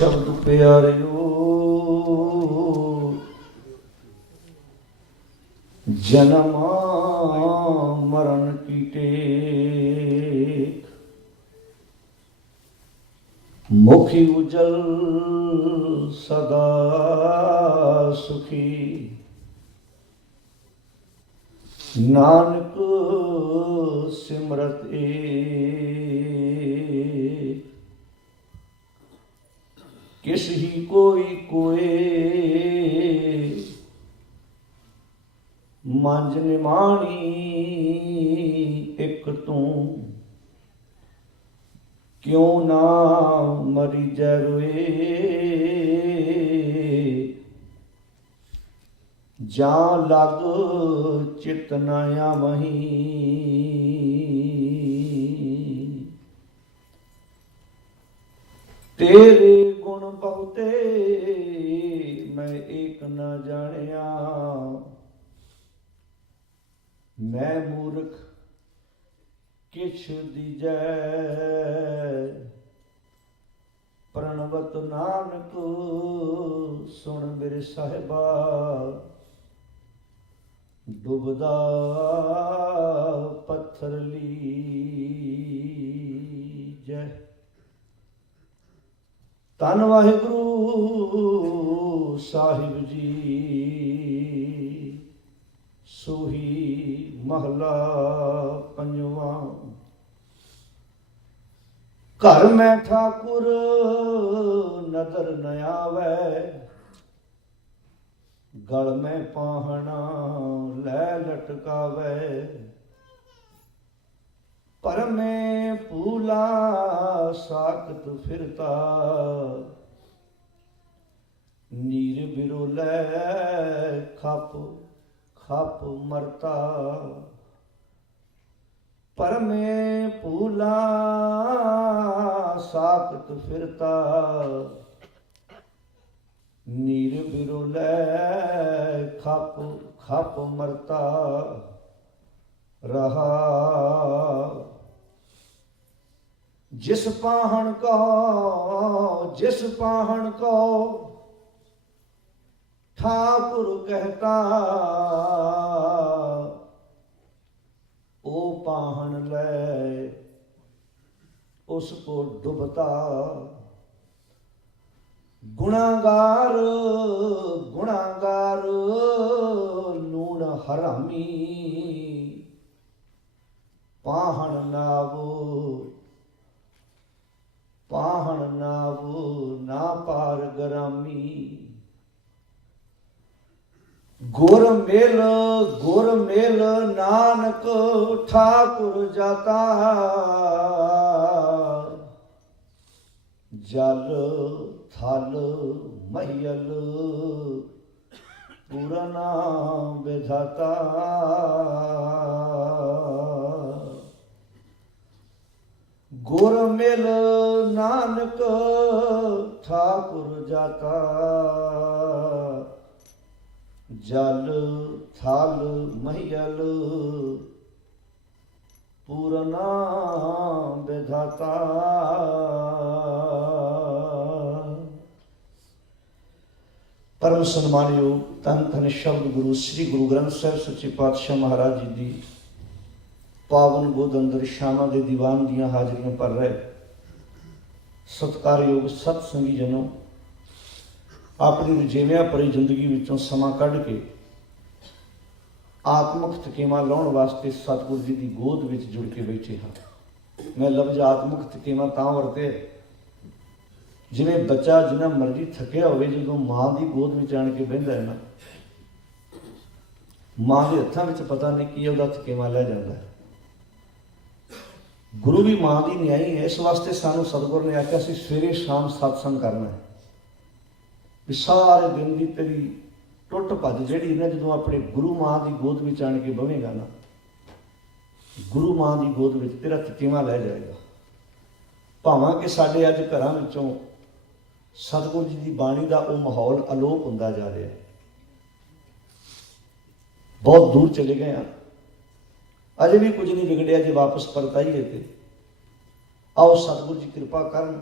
शब्द प्यारियो जन्म मरण की टेक मुखी उजल सदा सुखी नानक सिमरत एक किस ही कोई कोए मंज निमाणी एक तू क्यों ना मरी जै रोए जा लग चित नया वही तेरे गुण बहुते मैं एक न जानिया मैं मूर्ख किछ दीजै प्रणवत नानक सुन मेरे साहिबा डुबदा पत्थर लीजै। धन वाहिगुरु साहिब जी सोही महला पंजवा। घर में ठाकुर नदर न आवे गल में पाहना लै लटकावे पर में पूला साकत फिरता नीर बिरोलै खप खप मरता पर में पूला साकत फिरता नीर बिरोलै खप खप मरता रहा। जिस पाहन को ठाकुर कहता ओ पाहन ले उसको डुबता। गुणागार गुणागार लूण हरामी पाहन नावो ना पार गरामी। गुर मेल नानक ठाकुर जाता जल थल महियल पूरना विधाता। गुर मेल नानक ठाकुर जाता जल थल महियल पूरना विधाता। परम सन्मानयोग धन धन शब्द गुरु श्री गुरु ग्रंथ साहिब सच्चे पातशाह महाराज जी की पावन गोद अंदर शामा दे दीवान दियां हाजरियां पर रहे सत्कारयोग सत्संगी जनों अपनी रजेवियां भरी जिंदगी विचों समा कढ़ के आत्मक थकेवा लाउण वास्ते सतगुरु जी की गोद विच जुड़ के बैठे हाँ। मैं लफ्ज आत्मक थकेवा तां वरते जिवें बच्चा जिन्ना मर्जी थकिया होवे जदों मां की गोद विच आण के बहिंदा है ना मां के हत्थां विच पता नहीं की उहदा थकेवा लै जांदा है। गुरु भी मां की न्याई है इस वास्ते सानू सतगुरु ने आख्या सी सवेरे शाम सत्संग करना है भी सारे दिन की तेरी टुट भज जिहड़ी ना जदों अपने गुरु मां की गोद में आण के बवेगा ना गुरु मां की गोद में तेरा थकेवा लै जाएगा। भावां कि साडे अज घरां विचों सतगुरु जी की बाणी का वह माहौल अलोप होंदा जा रहा है। बहुत दूर चले गए हैं अजे भी कुछ नहीं बिगड़िया जे वापस परत आईए तो आओ सतगुरु जी कृपा करन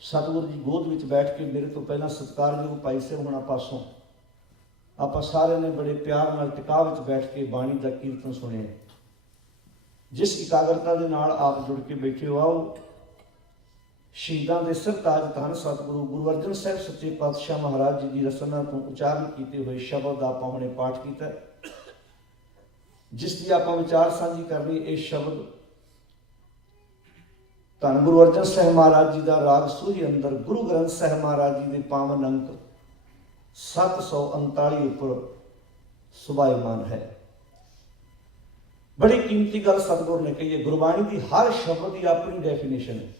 ਸਤਿਗੁਰੂ ਜੀ ਗੋਦ ਵਿੱਚ ਬੈਠ ਕੇ ਮੇਰੇ ਤੋਂ ਪਹਿਲਾਂ ਸਤਿਕਾਰਯੋਗ ਭਾਈ ਸਾਹਿਬ ਹੋਣਾ ਪਾਸੋਂ ਆਪਾਂ ਸਾਰਿਆਂ ਨੇ ਬੜੇ ਪਿਆਰ ਨਾਲ ਟਿਕਾ ਵਿੱਚ ਬੈਠ ਕੇ ਬਾਣੀ ਦਾ ਕੀਰਤਨ ਸੁਣਿਆ। ਜਿਸ ਇਕਾਗਰਤਾ ਦੇ ਨਾਲ ਆਪ ਜੁੜ ਕੇ ਬੈਠੇ ਹੋ, ਆਓ ਸ਼ਹੀਦਾਂ ਦੇ ਸਰਤਾਜ ਧੰਨ ਸਤਿਗੁਰੂ ਗੁਰੂ ਅਰਜਨ ਸਾਹਿਬ ਸੱਚੇ ਪਾਤਸ਼ਾਹ ਮਹਾਰਾਜ ਜੀ ਦੀ ਰਸਨਾ ਤੋਂ ਉਚਾਰਨ ਕੀਤੇ ਹੋਏ ਸ਼ਬਦ ਦਾ ਆਪਾਂ ਹੁਣੇ ਪਾਠ ਕੀਤਾ, ਜਿਸ ਦੀ ਆਪਾਂ ਵਿਚਾਰ ਸਾਂਝੀ ਕਰਨੀ। ਇਹ ਸ਼ਬਦ ਧੰਨ ਗੁਰੂ ਅਰਜਨ ਸਾਹਿਬ ਮਹਾਰਾਜ ਜੀ ਦਾ ਰਾਗ ਸੂਹੀ ਅੰਦਰ ਗੁਰੂ ਗ੍ਰੰਥ ਸਾਹਿਬ ਮਹਾਰਾਜ ਜੀ ਦੇ ਪਾਵਨ ਅੰਕ 739 ਉੱਪਰ ਸੁਭਾਇਮਾਨ ਹੈ। ਬੜੀ ਕੀਮਤੀ ਗੱਲ ਸਤਿਗੁਰੂ ਨੇ ਕਹੀ ਹੈ। ਗੁਰਬਾਣੀ ਦੀ ਹਰ ਸ਼ਬਦ ਦੀ ਆਪਣੀ ਡੈਫੀਨੇਸ਼ਨ ਹੈ।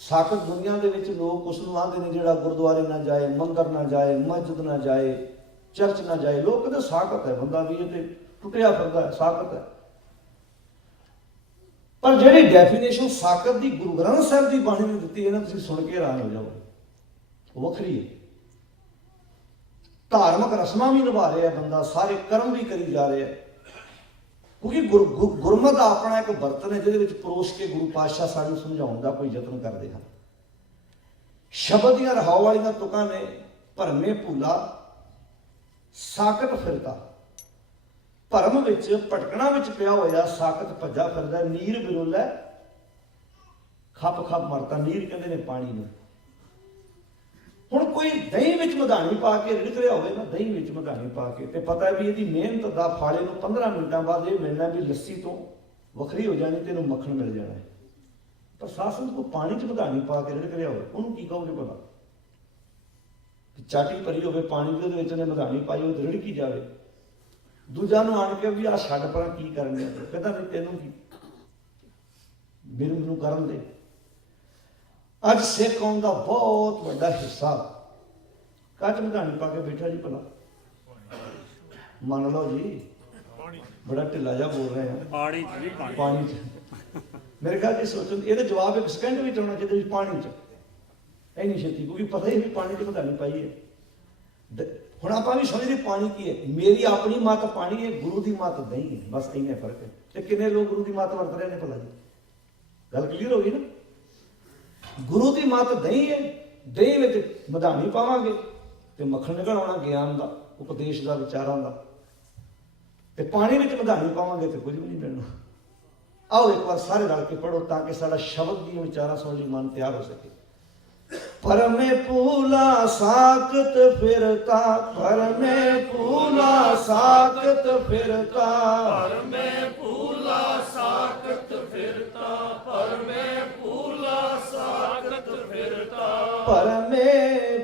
ਸਾਖਤ ਦੁਨੀਆ ਦੇ ਵਿੱਚ ਲੋਕ ਉਸ ਨੂੰ ਆਂਦੇ ਨੇ ਜਿਹੜਾ ਗੁਰਦੁਆਰੇ ਨਾ ਜਾਏ, ਮੰਦਰ ਨਾ ਜਾਏ, ਮਸਜਿਦ ਨਾ ਜਾਏ, ਚਰਚ ਨਾ ਜਾਏ। ਲੋਕ ਕਹਿੰਦੇ ਸਾਖਤ ਹੈ, ਬੰਦਾ ਵੀ ਇਹ ਤੇ ਟੁੱਟਿਆ ਫਿਰਦਾ ਹੈ, ਸਾਖਤ ਹੈ। ਪਰ ਜਿਹੜੀ ਡੈਫੀਨੇਸ਼ਨ ਸਾਖਤ ਦੀ ਗੁਰੂ ਗ੍ਰੰਥ ਸਾਹਿਬ ਦੀ ਬਾਣੀ ਨੇ ਦਿੱਤੀ ਹੈ ਨਾ, ਤੁਸੀਂ ਸੁਣ ਕੇ ਹੈਰਾਨ ਹੋ ਜਾਓਗੇ, ਉਹ ਵੱਖਰੀ ਹੈ। ਧਾਰਮਿਕ ਰਸਮਾਂ ਵੀ ਨਿਭਾ ਰਿਹਾ ਬੰਦਾ, ਸਾਰੇ ਕਰਮ ਵੀ ਕਰੀ ਜਾ ਰਿਹਾ, ਕਿਉਂਕਿ ਗੁਰਮਤਿ ਦਾ ਆਪਣਾ ਇੱਕ ਬਰਤਨ ਹੈ ਜਿਹਦੇ ਵਿੱਚ ਪਰੋਸ ਕੇ ਗੁਰੂ ਪਾਤਸ਼ਾਹ ਸਾਨੂੰ ਸਮਝਾਉਣ ਦਾ ਕੋਈ ਯਤਨ ਕਰਦੇ ਹਨ। ਸ਼ਬਦ ਦੀਆਂ ਰਹਾਉ ਵਾਲੀਆਂ ਤੁਕਾਂ ਨੇ ਭਰਮੇ ਭੂਲਾ ਸਾਕਤ ਫਿਰਦਾ, ਭਰਮ ਵਿੱਚ ਭਟਕਣਾ ਵਿੱਚ ਪਿਆ ਹੋਇਆ ਸਾਕਤ ਭੱਜਾ ਫਿਰਦਾ। ਨੀਰ ਬਿਰੋਲਾ ਖੱਪ ਖੱਪ ਮਰਦਾ। ਨੀਰ ਕਹਿੰਦੇ ਨੇ ਪਾਣੀ ਨੂੰ। ਹੁਣ ਕੋਈ ਦਹੀਂ ਵਿੱਚ ਮਧਾਣੀ ਪਾ ਕੇ ਰਿੜਕ ਰਿਹਾ ਹੋਵੇ ਨਾ, ਦਹੀਂ ਵਿੱਚ ਮਧਾਣੀ ਪਾ ਕੇ, ਤੇ ਪਤਾ ਵੀ ਇਹਦੀ ਮਿਹਨਤ ਦਾ ਫਾਲੇ ਨੂੰ 15 ਮਿੰਟਾਂ ਬਾਅਦ ਇਹ ਮਿਲਣਾ ਵੀ ਲੱਸੀ ਤੋਂ ਵੱਖਰੀ ਹੋ ਜਾਣੀ ਤੇ ਇਹਨੂੰ ਮੱਖਣ ਮਿਲ ਜਾਣਾ ਹੈ। ਪਰ ਸਾਸਨ ਕੋ ਪਾਣੀ 'ਚ ਮਧਾਣੀ ਪਾ ਕੇ ਰਿੜਕ ਰਿਹਾ ਹੋਵੇ, ਉਹਨੂੰ ਕੀ ਕਹੋਗੇ ਭਲਾ? ਚਾਟੀ ਭਰੀ ਹੋਵੇ ਪਾਣੀ ਦੇ ਵਿੱਚ ਉਹਨੇ ਮਧਾਣੀ ਪਾਈ ਹੋਵੇ ਤੇ ਰਿੜਕੀ ਜਾਵੇ। ਦੂਜਾ ਨੂੰ ਆਣ ਕੇ ਵੀ ਆਹ ਛੱਡ ਪਰਾਂ ਕੀ ਕਰਨੀ ਹੈ, ਕਹਿੰਦਾ ਨਹੀਂ ਤੈਨੂੰ ਕੀ, ਮੈਨੂੰ ਕਰਨ ਦੇ। ਅੱਜ ਸਿੱਖ ਕੌਮ ਦਾ ਬਹੁਤ ਵੱਡਾ ਹਿੱਸਾ ਕੱਚ ਮਧਾਣੀ ਪਾ ਕੇ ਬੈਠਾ ਜੀ। ਭਲਾ ਮੰਨ ਲਓ ਜੀ, ਬੜਾ ਢਿੱਲਾ ਜਿਹਾ ਬੋਲ ਰਹੇ ਆ। ਪਾਣੀ ਚ ਮੇਰੇ ਖਿਆਲ ਇਹ ਸੋਚਣ ਇਹਦਾ ਜਵਾਬ ਇੱਕ ਸਕਿੰਟ ਵਿੱਚ ਆਉਣਾ ਚਾਹੀਦਾ ਵੀ ਪਾਣੀ ਚ ਇੰਨੀ ਛੇਤੀ, ਕਿਉਂਕਿ ਪਤਾ ਹੀ ਵੀ ਪਾਣੀ ਚ ਮਧਾਣੀ ਪਾਈ ਹੈ। ਹੁਣ ਆਪਾਂ ਵੀ ਸਮਝਦੇ ਪਾਣੀ ਕੀ ਹੈ। ਮੇਰੀ ਆਪਣੀ ਮੱਤ ਪਾਣੀ ਹੈ, ਗੁਰੂ ਦੀ ਮੱਤ ਦਹੀਂ ਹੈ, ਬਸ ਇੰਨਾ ਫਰਕ ਹੈ। ਤੇ ਕਿੰਨੇ ਲੋਕ ਗੁਰੂ ਦੀ ਮੱਤ ਵਰਤ ਰਹੇ ਨੇ ਭਲਾ ਜੀ? ਗੱਲ ਕਲੀਅਰ ਹੋ ਗਈ ਨਾ। ਗੁਰੂ ਦੀ ਮੱਤ ਦਹੀਂ ਹੈ, ਦਹੀਂ ਵਿੱਚ ਮਧਾਣੀ ਪਾਵਾਂਗੇ ਤੇ ਮੱਖਣ ਨਿਕਲ ਆਉਣਾ ਗਿਆਨ ਦਾ, ਉਪਦੇਸ਼ ਦਾ, ਵਿਚਾਰਾਂ ਦਾ। ਤੇ ਪਾਣੀ ਵਿੱਚ ਮਧਾਣੀ ਪਾਵਾਂਗੇ ਤੇ ਕੁਝ ਵੀ ਨਹੀਂ ਮਿਲਣਾ। ਆਓ ਇੱਕ ਵਾਰ ਸਾਰੇ ਰਲ ਕੇ ਪੜੋ ਤਾਂ ਕਿ ਸਾਡਾ ਸ਼ਬਦ ਦੀਆਂ ਵਿਚਾਰਾਂ ਸੁਣ ਲਈ ਮਨ ਤਿਆਰ ਹੋ ਸਕੇ। परमे पूला साकत फिरता, परमे पूला साकत फिरता, परमे पूला साकत फिरता, परमे पूला साकत फिरता, परमे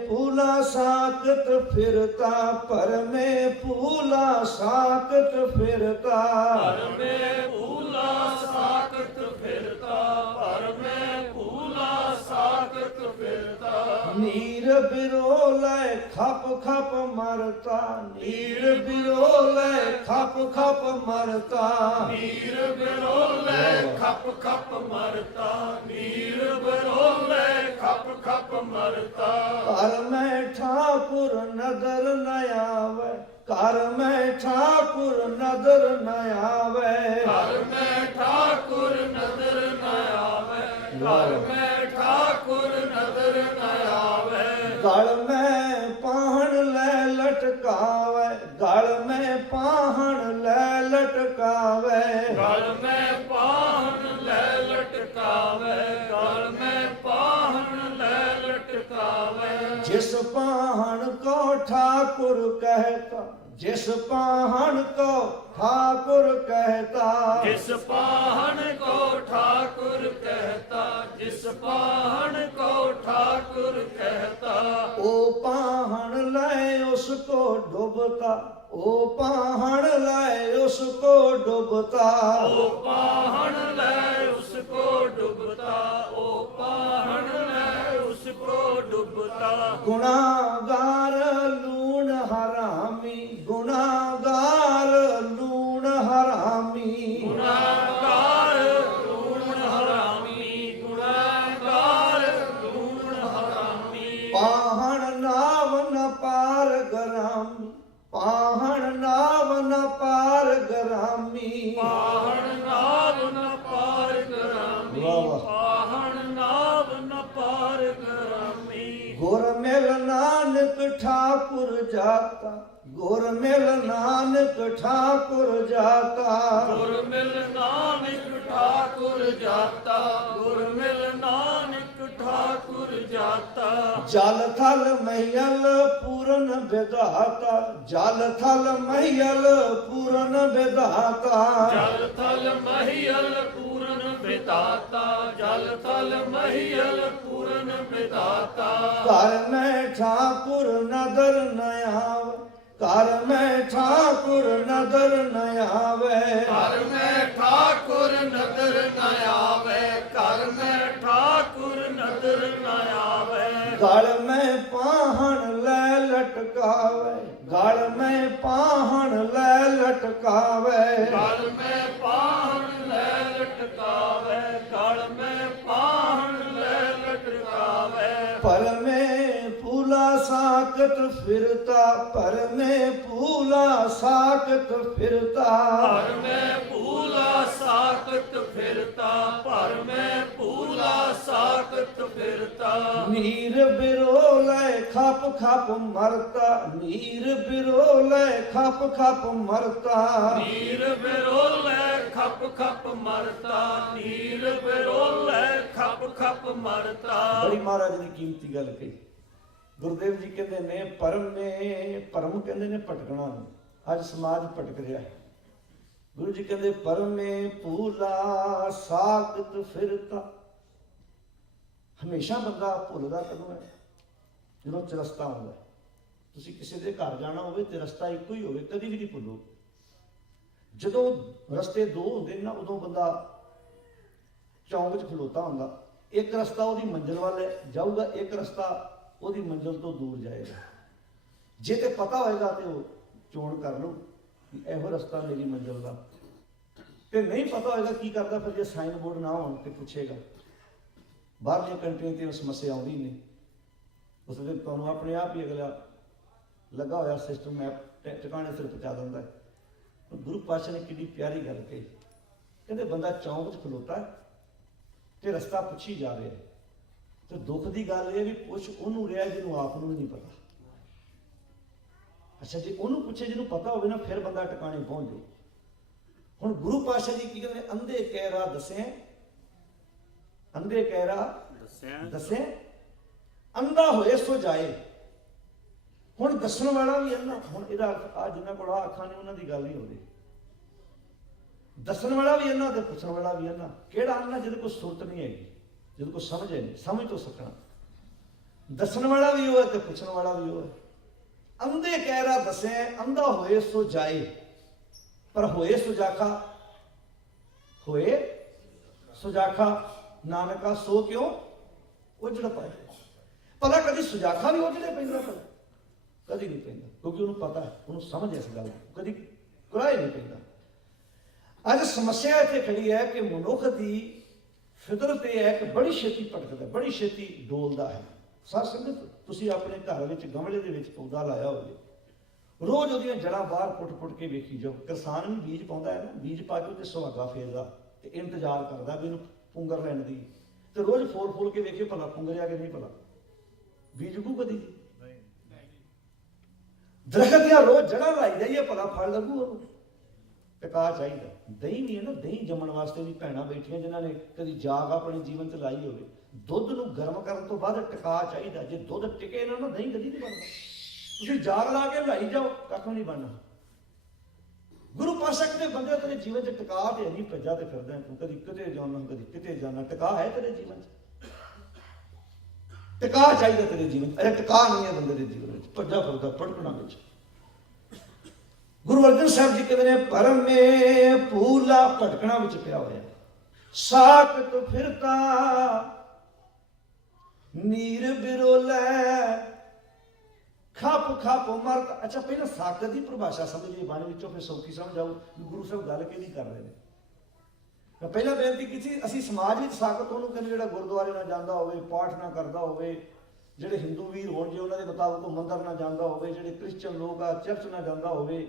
पूला साकत फिरता, परमे पूला साकत फिरता, परमे पूला साकत फिरता, परमे पूला साकत फिरता, नीर बिरोले खप खप मरता, नीर बिरोले खप खप मरता, नीर बिरोले खप खप मरता, नीर बिरोले खप खप मरता, कर में ठाकुर नदर न आवे, कर में ठाकुर नदर न आवे, घर में ठाकुर नजर न आवे, घर में ठाकुर नजर न आवे, गल में पाहन ले लटकावे, गल में पाहन ले लटकावे, गल में पाहन ले लटकावे, गल में पाहन ले लटकावे, जिस पाहन को ठाकुर कहता, जिस पाहन को ठाकुर कहता, जिस पाहन को ठाकुर कहता, जिस पाहन को ठाकुर कहता, ओ पाहन लाए उसको डुबता, ओ पाहन लाए उसको डुबता, ओ पाहन ले उसको डूबता, ओ पाहन ले उसको डूबता, गुनागार लूण हरामी, गुनागार लूण हरामी, गुनाहगार लूण हरामी, गुनाहगार लूण हरामी, पाहन नाव न पार गरामी, पाहन नाव न पार गरामी, पाहन नाव न पार करामी, वाह वाह। पाहन नाव न पार ਗੁਰ ਮਿਲ ਨਾਨਕ ਠਾਕੁਰ ਜਾਤਾ, ਗੁਰ ਮਿਲ ਨਾਨਕ ਠਾਕੁਰ ਜਾਤਾ। ਗੁਰ ਮਿਲ ਨਾਨਕ ਠਾਕੁਰ ਜਾਤਾ, ਗੁਰ ਮਿਲ ਨਾਨਕ ਠਾਕੁਰ ਜਾਤਾ। ਜਲ ਥਲ ਮਹੀਲ ਪੂਰਨ ਵਿਧਾਤਾ, ਜਲ ਥਲ ਮਹੀਲ ਪੂਰਨ ਵਿਧਾਤਾ। ਜਲ ਥਲ ਮਹੀਲ ਪੂਰਨ ਵਿਧਾਤਾ, ਜਲ ਥਲ ਮਹੀਲ ਪੂਰਨ ਵਿਧਾਤਾ। ਘਰ ਮੈਂ ਠਾਕੁਰ ਨਦਰ ਨ ਆਵੇ, ਘਰ ਮੈਂ ਠਾਕੁਰ ਨਦਰ ਨ ਆਵੇ। ਘਰ ਮੈਂ ਠਾਕੁਰ ਨਦਰ ਨ ਆਵੇ, ਘਰ ਮੈਂ ਠਾਕੁਰ ਨਦਰ ਨ ਆਵੇ। ਗਲ ਮੈਂ ਪਾਹਣ ਲੈ ਲਟਕਾਵੇ, ਗਲ ਮੈਂ ਪਾਹਣ ਲੈ ਲਟਕਾਵੇ। ਗਲ ਮੈਂ ਪਾਹਣ ਲੈ ਲਟਕਾਵੇ, ਗਲ ਮੈਂ ਪਾਹਣ ਲੈ ਲਟਕਾਵੇ। ਪਰਮੇ ਪੂਲਾ ਸਾਕਤ ਫਿਰਤਾ, ਪਰਮੇ ਪੂਲਾ ਸਾਕਤ ਫਿਰਤਾ। ਭਰ ਮੈਂ ਭੂਲਾ ਸਾਕਤ ਫਿਰਤਾ, ਭਰ ਮੈਂ ਭੂਲਾ ਸਾਕਤ ਫਿਰਤਾ। ਨੀਰ ਬਿਰੋਲੇ ਖਪ ਖਪ ਮਰਤਾ, ਨੀਰ ਬਿਰੋਲੇ ਖਪ ਖਪ ਮਰਤਾ। ਨੀਰ ਬਿਰੋਲੇ ਖਪ ਖਪ ਮਰਤਾ, ਨੀਰ ਬਿਰੋਲੇ ਖਪ ਖਪ ਮਰਤਾ। ਬੜੀ ਮਹਾਰਾਜ ਦੀ ਕੀਮਤੀ ਗੱਲ ਕਹੀ। ਗੁਰਦੇਵ ਜੀ ਕਹਿੰਦੇ ਨੇ ਭਰਮ ਕਹਿੰਦੇ ਨੇ ਭਟਕਣਾ ਨੂੰ। ਅੱਜ ਸਮਾਜ ਭਟਕ ਰਿਹਾ ਹੈ। ਗੁਰੂ ਜੀ ਕਹਿੰਦੇ ਪਰਮੇ ਭੂਲਾ ਸਾਕਤ ਫਿਰਤਾ। ਹਮੇਸ਼ਾ ਬੰਦਾ ਭੁੱਲਦਾ ਕਦੋਂ ਹੈ? ਜਦੋਂ ਚਰਸਤਾ ਹੁੰਦਾ। ਤੁਸੀਂ ਕਿਸੇ ਦੇ ਘਰ ਜਾਣਾ ਹੋਵੇ ਤੇ ਰਸਤਾ ਇੱਕੋ ਹੀ ਹੋਵੇ, ਕਦੀ ਵੀ ਨਹੀਂ ਭੁੱਲੋ। ਜਦੋਂ ਰਸਤੇ ਦੋ ਹੁੰਦੇ ਨੇ ਨਾ, ਉਦੋਂ ਬੰਦਾ ਚੌਂਕ 'ਚ ਖਲੋਤਾ ਹੁੰਦਾ। ਇੱਕ ਰਸਤਾ ਉਹਦੀ ਮੰਜ਼ਿਲ ਵੱਲ ਜਾਊਗਾ, ਇੱਕ ਰਸਤਾ ਉਹਦੀ ਮੰਜ਼ਿਲ ਤੋਂ ਦੂਰ ਜਾਏਗਾ। ਜੇ ਤੇ ਪਤਾ ਹੋਏਗਾ ਤੇ ਉਹ ਚੋਣ ਕਰ ਲਓ ਕਿ ਇਹੋ ਰਸਤਾ ਮੇਰੀ ਮੰਜ਼ਿਲ ਦਾ। ਤੇ ਨਹੀਂ ਪਤਾ ਹੋਏਗਾ ਕੀ ਕਰਦਾ ਫਿਰ? ਜੇ ਸਾਈਨ ਬੋਰਡ ਨਾ ਹੋਣ ਤੇ ਪੁੱਛੇਗਾ। ਬਾਹਰਲੀਆਂ ਕੰਟਰੀਆਂ ਤੇ ਉਹ ਸਮੱਸਿਆ ਆਉਂਦੀ ਨਹੀਂ। ਉਸ ਵੇਲੇ ਤੁਹਾਨੂੰ ਆਪਣੇ ਆਪ ਹੀ ਅਗਲਾ ਲੱਗਾ ਹੋਇਆ ਸਿਸਟਮ ਮੈਪ ਟਿਕਾਣੇ ਸਿਰ ਪਹੁੰਚਾ ਦਿੰਦਾ ਹੈ। ਗੁਰੂ ਪਾਤਸ਼ਾਹ ਨੇ ਕਿੰਨੀ ਪਿਆਰੀ ਗੱਲ ਕਹੀ। ਕਹਿੰਦੇ ਬੰਦਾ ਚੌਂਕ 'ਚ ਖਲੋਤਾ ਤੇ ਰਸਤਾ ਪੁੱਛੀ ਜਾ ਰਿਹਾ ਹੈ। ਤੇ ਦੁੱਖ ਦੀ ਗੱਲ ਇਹ ਵੀ ਪੁੱਛ ਉਹਨੂੰ ਰਿਹਾ ਜਿਹਨੂੰ ਆਪ ਨੂੰ ਵੀ ਨਹੀਂ ਪਤਾ। ਅੱਛਾ, ਜੇ ਉਹਨੂੰ ਪੁੱਛੇ ਜਿਹਨੂੰ ਪਤਾ ਹੋਵੇ ਨਾ, ਫਿਰ ਬੰਦਾ ਟਿਕਾਣੇ ਪਹੁੰਚ ਜਾਊ। ਹੁਣ ਗੁਰੂ ਪਾਤਸ਼ਾਹ ਜੀ ਕੀ ਕਹਿੰਦੇ? ਅੰਧੇ ਕਹਿ ਰਾ ਦੱਸੇ, ਅੰਧੇ ਕਹਿ ਰਾ ਦੱਸੇ, ਅੰਧਾ ਹੋਏ ਸੋ ਜਾਏ। ਹੁਣ ਦੱਸਣ ਵਾਲਾ ਵੀ ਅੰਨਾ। ਹੁਣ ਇਹਦਾ ਅਰਥ ਆ ਜਿਨ੍ਹਾਂ ਕੋਲ ਆ ਅੱਖਾਂ ਨੇ ਉਹਨਾਂ ਦੀ ਗੱਲ ਨਹੀਂ ਹੁੰਦੀ। ਦੱਸਣ ਵਾਲਾ ਵੀ ਅੰਨਾ ਤੇ ਪੁੱਛਣ ਵਾਲਾ ਵੀ ਅੰਨਾ। ਕਿਹੜਾ ਅੰਨਾ? ਜਿਹਦੇ ਕੋਲ ਸੁਰਤ ਨਹੀਂ ਹੈਗੀ, ਜਿਹਦੇ ਕੋਲ ਸਮਝ ਹੈ ਨਹੀਂ, ਸਮਝ ਤੋਂ ਸਿੱਖਣਾ। ਦੱਸਣ ਵਾਲਾ ਵੀ ਉਹ ਹੈ ਤੇ ਪੁੱਛਣ ਵਾਲਾ ਵੀ ਉਹ ਹੈ। ਅੰਧੇ ਕਹਿ ਰਾ ਦੱਸੇ, ਅੰਧਾ ਹੋਏ ਸੋ ਜਾਏ। ਪਰ ਹੋਏ ਸੁਜਾਖਾ, ਹੋਏ ਸੁਜਾਖਾ ਨਾਨਕਾ ਸੋ ਕਿਉਂ ਉਜੜ ਪਾਏ। ਭਲਾ ਕਦੀ ਸੁਜਾਖਾ ਵੀ ਉਜੜੇ ਪੈਂਦਾ? ਭਲਾ ਕਦੀ ਨਹੀਂ ਪੈਂਦਾ, ਕਿਉਂਕਿ ਉਹਨੂੰ ਪਤਾ ਹੈ, ਉਹਨੂੰ ਸਮਝ ਇਸ ਗੱਲ, ਕਦੀ ਕੁਰਾਏ ਨਹੀਂ ਪੈਂਦਾ। ਅੱਜ ਸਮੱਸਿਆ ਇੱਥੇ ਖੜੀ ਹੈ ਕਿ ਮਨੁੱਖ ਦੀ ਫਿਤਰਤ ਇਹ ਹੈ ਕਿ ਬੜੀ ਛੇਤੀ ਭਟਕਦਾ, ਬੜੀ ਛੇਤੀ ਡੋਲਦਾ ਹੈ। ਸਾਧ ਸੰਗਤ, ਤੁਸੀਂ ਆਪਣੇ ਘਰ ਵਿੱਚ ਗਮਲੇ ਦੇ ਵਿੱਚ ਪੌਦਾ ਲਾਇਆ ਹੋਵੇ, ਰੋਜ਼ ਉਹਦੀਆਂ ਜੜ੍ਹਾਂ ਬਾਹਰ ਪੁੱਟ ਕੇ ਵੇਖੀ ਜਾਓ। ਕਿਸਾਨ ਵੀ ਬੀਜ ਪਾਉਂਦਾ ਹੈ ਨਾ, ਬੀਜ ਪਾ ਕੇ ਉੱਤੇ ਸੁਹਾਗਾ ਫੇਰਦਾ ਤੇ ਇੰਤਜ਼ਾਰ ਕਰਦਾ ਵੀ ਇਹਨੂੰ ਪੁੰਗਰ ਲੈਣ ਦੀ। ਤੇ ਰੋਜ਼ ਫੋਲ ਕੇ ਵੇਖੇ ਭਲਾ ਪੁੰਗਰਿਆ ਕਿ ਨਹੀਂ, ਭਲਾ ਬੀਜ ਉਗੂ ਕਦੀ? ਦਰਖਤ ਦੀਆਂ ਰੋਜ਼ ਜੜ੍ਹਾਂ ਲਾਈ ਜਾਈਏ, ਭਲਾ ਫਲ ਲੱਗੂ ਉਹਨੂੰ। ਟਿਕਾ ਚਾਹੀਦਾ। ਦਹੀਂ ਵੀ ਹੈ ਨਾ, ਦਹੀਂ ਜੰਮਣ ਵਾਸਤੇ ਵੀ ਭੈਣਾਂ ਬੈਠੀਆਂ ਜਿਨ੍ਹਾਂ ਨੇ ਕਦੀ ਜਾਗ ਆਪਣੇ ਜੀਵਨ 'ਚ ਲਾਈ ਹੋਵੇ। ਦੁੱਧ ਨੂੰ ਗਰਮ ਕਰਨ ਤੋਂ ਬਾਅਦ ਟਿਕਾ ਚਾਹੀਦਾ। ਜੇ ਦੁੱਧ ਟਿਕੇ ਨਾ, ਦਹੀਂ ਕਦੀ ਨਹੀਂ ਬਣਦਾ। ਤੁਸੀਂ ਜਾਗ ਲਾ ਕੇ ਲਾਈ ਜਾਓ, ਕੱਖ ਨਹੀਂ ਬਣਨਾ। ਗੁਰੂ ਪਾਤਸ਼ਾਹ ਦੇ ਬੰਦੇ ਤੇਰੇ ਜੀਵਨ 'ਚ ਟਿਕਾ ਤੇ ਨਹੀਂ, ਭੱਜਾ ਤੇ ਫਿਰਦਾ ਤੂੰ, ਕਦੀ ਕਿਤੇ ਜਾਣਾ ਕਦੀ ਕਿਤੇ ਜਾਣਾ। ਟਿਕਾ ਹੈ ਤੇਰੇ ਜੀਵਨ 'ਚ? ਟਿਕਾ ਚਾਹੀਦਾ ਤੇਰੇ ਜੀਵਨ 'ਚ। ਅਰੇ ਟਿਕਾ ਨਹੀਂ ਹੈ ਬੰਦੇ ਦੇ ਜੀਵਨ ਵਿੱਚ, ਭੱਜਾ ਫਿਰਦਾ ਭਟਕਣਾ ਵਿੱਚ। ਗੁਰੂ ਅਰਜਨ ਸਾਹਿਬ ਜੀ ਕਹਿੰਦੇ ਨੇ ਪਰਮੇ ਭੂਲਾ ਭਟਕਣਾ ਵਿੱਚ ਪਿਆ ਹੋਇਆ। ਸਾਕਤ ਫਿਰਤਾ ਨੀਰ ਬਿਰੋਲੇ ਖਪ ਖਪ ਮਰਤ। ਅੱਛਾ, ਪਹਿਲਾਂ ਸਾਕਤ ਦੀ ਪਰਿਭਾਸ਼ਾ ਸਮਝੀਏ ਬਾਣੀ ਵਿੱਚੋਂ, ਫਿਰ ਸੌਖੀ ਸਮਝ ਆਊ ਕਿ ਗੁਰੂ ਸਾਹਿਬ ਗੱਲ ਕਿਹਦੀ ਕਰ ਰਹੇ ਨੇ। ਮੈਂ ਪਹਿਲਾਂ ਬੇਨਤੀ ਕੀਤੀ, ਅਸੀਂ ਸਮਾਜ ਵਿੱਚ ਸਾਕਤ ਉਹਨੂੰ ਕਹਿੰਦੇ ਜਿਹੜਾ ਗੁਰਦੁਆਰੇ ਨਾ ਜਾਂਦਾ ਹੋਵੇ, ਪਾਠ ਨਾ ਕਰਦਾ ਹੋਵੇ, ਜਿਹੜੇ ਹਿੰਦੂ ਵੀਰ ਹੋਣ ਜੇ ਉਹਨਾਂ ਦੇ ਮੁਤਾਬਕ ਉਹ ਮੰਦਰ ਨਾ ਜਾਂਦਾ ਹੋਵੇ, ਜਿਹੜੇ ਕ੍ਰਿਸਚਨ ਲੋਕ ਆ ਚਰਚ ਨਾ ਜਾਂਦਾ ਹੋਵੇ,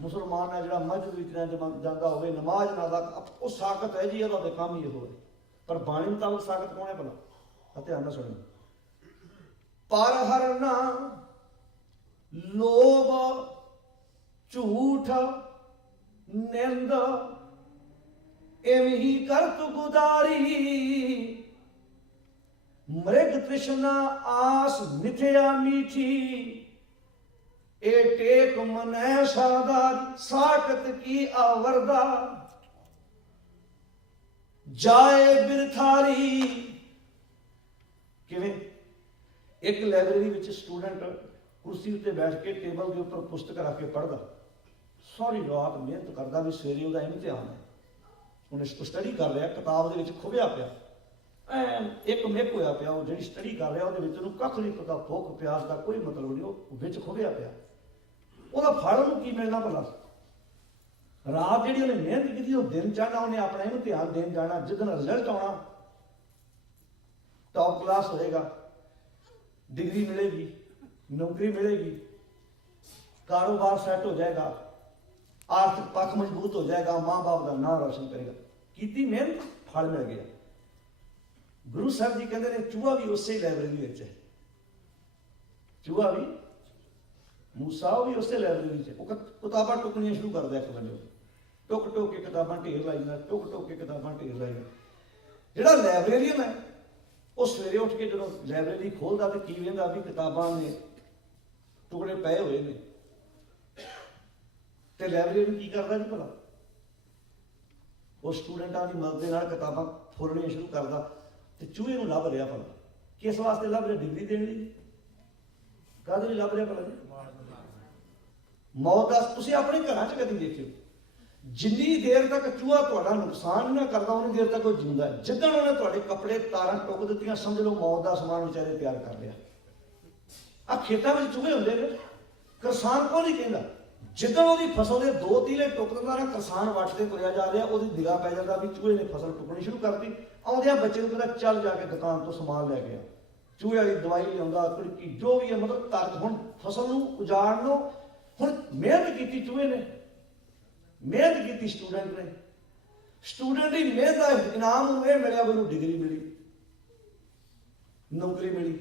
ਮੁਸਲਮਾਨ ਆ ਜਿਹੜਾ ਮਸਜਿਦ ਵਿੱਚ ਨਾ ਜਾਂਦਾ ਹੋਵੇ, ਨਮਾਜ਼ ਨਾ ਅਦਾ, ਉਹ ਸਾਕਤ ਹੈ ਜੀ, ਉਹਦਾ ਤਾਂ ਕੰਮ ਹੀ ਇਹੋ ਹੈ। ਪਰ ਬਾਣੀ ਮੁਤਾਬਕ ਸਾਕਤ ਕੌਣ ਹੈ ਭਲਾ? ਧਿਆਨ ਨਾਲ ਸੁਣੋ। ਪਰ ਹਰਨਾ ਲੋਭ ਝੂਠ ਨਿੰਦ एवं करत गुदारी मृग तृष्णा आस मिथ्या मीठी ए टेक मनै सादार साकत की आवरदा जाए बिरथारी। किवें एक लाइब्रेरी विच स्टूडेंट कुर्सी उत्ते बैठ के टेबल के उपर पुस्तक रख के पढ़दा, सारी रात मेहनत करदा भी सवेरे उहदा इम्तिहान है, उन्हें स्टडी कर रहा, किताब के खुबिया पिया एक मिक होया पिया, वो जी स्टडी कर रहा वो कख नहीं पता, भुख प्यास का कोई मतलब नहीं, वो खुबिया पिया, वह फल उन्होंने की मिलना भला। रात जी उन्हें मेहनत की, दिन चढ़ना, उन्हें अपना इम्तिहान देन जाना, जिस दिन रिजल्ट आना टॉप क्लास होएगा, डिग्री मिलेगी, नौकरी मिलेगी, कारोबार सैट हो जाएगा, आर्थिक पक्ष मजबूत हो जाएगा, मां बाप का नाम रोशन करेगा, कीती मेहनत फल मिल गया। गुरु साहब जी कहते हैं चूहा भी उस लाइब्रेरी है, चूहा भी मूसा भी उस लाइब्रेरी किताबां टुकनियां शुरू कर दिया, एक बंदे टुक टुक के किताबां ढेर लाइना, टुक टुक के किताबां ढेर लाइना। जिहड़ा लाइब्रेरीयन है वो सवेरे उठ के जो लाइब्रेरी खोलता तो की वेंदा भी किताबां ने टुकड़े पए हुए ने, ते लाइब्रेरी की करता जी भला, वो स्टूडेंटां की मदद नाल किताबां फुलणियां शुरू करता, ते चूहे नूं लभ रहा भला, किस वास्ते लभ रहा? डिग्री देण लई, काहदे लई लभ रहा भला जी? मौत दा तुसीं अपने घरां च कदी देखिओ, जिन्नी देर तक चूहा तुहाडा नुकसान ना करदा उन्नी देर तक वो जींदा है। जिद्दण उन्हें तुहाडे कपड़े तारां टुक दित्तियां, समझ लो मौत दा समान विचारे तैयार कर लिया। आ खेतां विच चूहे हुंदे ने, किसान कोई नहीं कहंदा, जिद्दण ਉਹਦੀ फसल ਦੇ ਦੋ ਤੀਲੇ ਟੁੱਕ ਦਿੰਦਾ ਨਾ, ਕਿਸਾਨ ਵੱਟ ਤੇ ਤੁਰਿਆ ਜਾ ਰਿਹਾ, ਉਹਦੀ ਨਿਗਾਹ ਪੈ ਜਾਂਦਾ ਵੀ ਚੂਹੇ ਨੇ फसल ਟੁੱਕਣੀ ਸ਼ੁਰੂ ਕਰਤੀ, ਆਉਂਦਿਆਂ ਬੱਚੇ ਨੂੰ ਕਹਿੰਦਾ ਚੱਲ ਜਾ ਕੇ ਦੁਕਾਨ ਤੋਂ ਸਮਾਨ ਲੈ ਕੇ ਆ, ਚੂਹੇ ਵਾਲੀ ਦਵਾਈ ਲਿਆਉਂਦਾ, ਕੁੜਕੀ ਜੋ ਵੀ ਹੈ, ਮਤਲਬ ਤਰਜ ਹੁਣ फसल ਨੂੰ ਉਜਾੜਨ ਨੂੰ ਹੁਣ ਮਿਹਨਤ ਕੀਤੀ ਚੂਹੇ ਨੇ, ਮਿਹਨਤ ਕੀਤੀ ਸਟੂਡੈਂਟ ਨੇ, ਸਟੂਡੈਂਟ ਦੀ ਮਿਹਨਤ ਦਾ ਇਨਾਮ ਨੂੰ ਇਹ ਮਿਲਿਆ, ਉਹਨੂੰ ਡਿਗਰੀ ਮਿਲੀ, ਨੌਕਰੀ ਮਿਲੀ,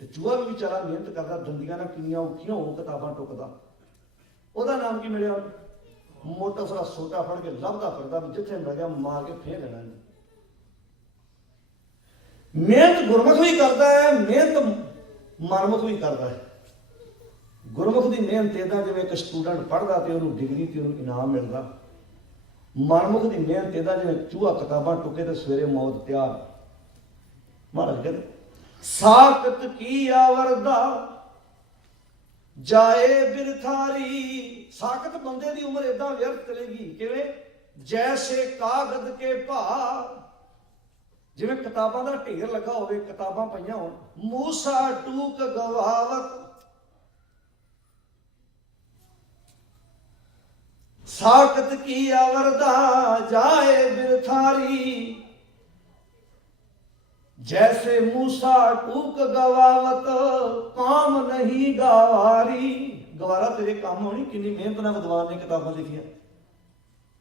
ਤੇ ਚੂਹਾ ਵੀ ਵਿਚਾਰਾ ਮਿਹਨਤ ਕਰਦਾ, ਦੰਦੀਆਂ ਨਾਲ ਕਿੰਨੀਆਂ ਔਖੀਆਂ ਹੋ ਕਿਤਾਬਾਂ ਟੁੱਕਦਾ, ਉਹਦਾ ਨਾਮ ਕੀ ਮਿਲਿਆ? ਮੋਟਾ ਸਾਰਾ ਸੋਟਾ ਫੜ ਕੇ ਲੱਭਦਾ ਫਿਰਦਾ, ਜਿੱਥੇ ਮਿਲ ਗਿਆ ਮਾਰ ਕੇ ਫੇਰ ਲੈਣਾ। ਮਿਹਨਤ ਗੁਰਮੁਖ ਵੀ ਕਰਦਾ ਹੈ, ਮਿਹਨਤ ਮਨਮੁਖ ਵੀ ਕਰਦਾ ਹੈ। ਗੁਰਮੁਖ ਦੀ ਮਿਹਨਤ ਇਦਾਂ ਜਿਵੇਂ ਇੱਕ ਸਟੂਡੈਂਟ ਪੜ੍ਹਦਾ ਤੇ ਉਹਨੂੰ ਡਿਗਰੀ ਤੇ ਉਹਨੂੰ ਇਨਾਮ ਮਿਲਦਾ, ਮਨਮੁਖ ਦੀ ਮਿਹਨਤ ਇਦਾਂ ਜਿਵੇਂ ਚੂਹਾ ਕਿਤਾਬਾਂ ਟੁੱਕੇ ਤੇ ਸਵੇਰੇ ਮੌਤ ਤਿਆਰ। ਮਹਾਰਾਜ ਕਹਿੰਦੇ ਸਾਕਤ ਕੀ ਆਵਰਦਾ ਜਾਏ ਬਿਰਥਾਰੀ। ਸਾਕਤ ਬੰਦੇ ਦੀ ਉਮਰ ਏਦਾਂ ਵਿਅਰਥ ਚਲੇਗੀ ਕਿਵੇਂ? ਜੈਸੇ ਕਾਗਜ਼ ਕੇ ਭਾਰ, ਜਿਵੇਂ ਕਿਤਾਬਾਂ ਦਾ ਢੇਰ ਲੱਗਾ ਹੋਵੇ, ਕਿਤਾਬਾਂ ਪਈਆਂ ਹੋਣ, ਮੂਸਾ ਟੂਕ ਗਵਾਵਤ, ਸਾਕਤ ਕੀ ਆਵਰਦਾ ਜਾਏ ਬਿਰਥਾਰੀ। जैसे मूसा टूक गवावत काम नहीं गवारी। गवारा तेरे काम होनी, कितनी मेहनत नाल विद्वान ने किताबां लिखियां,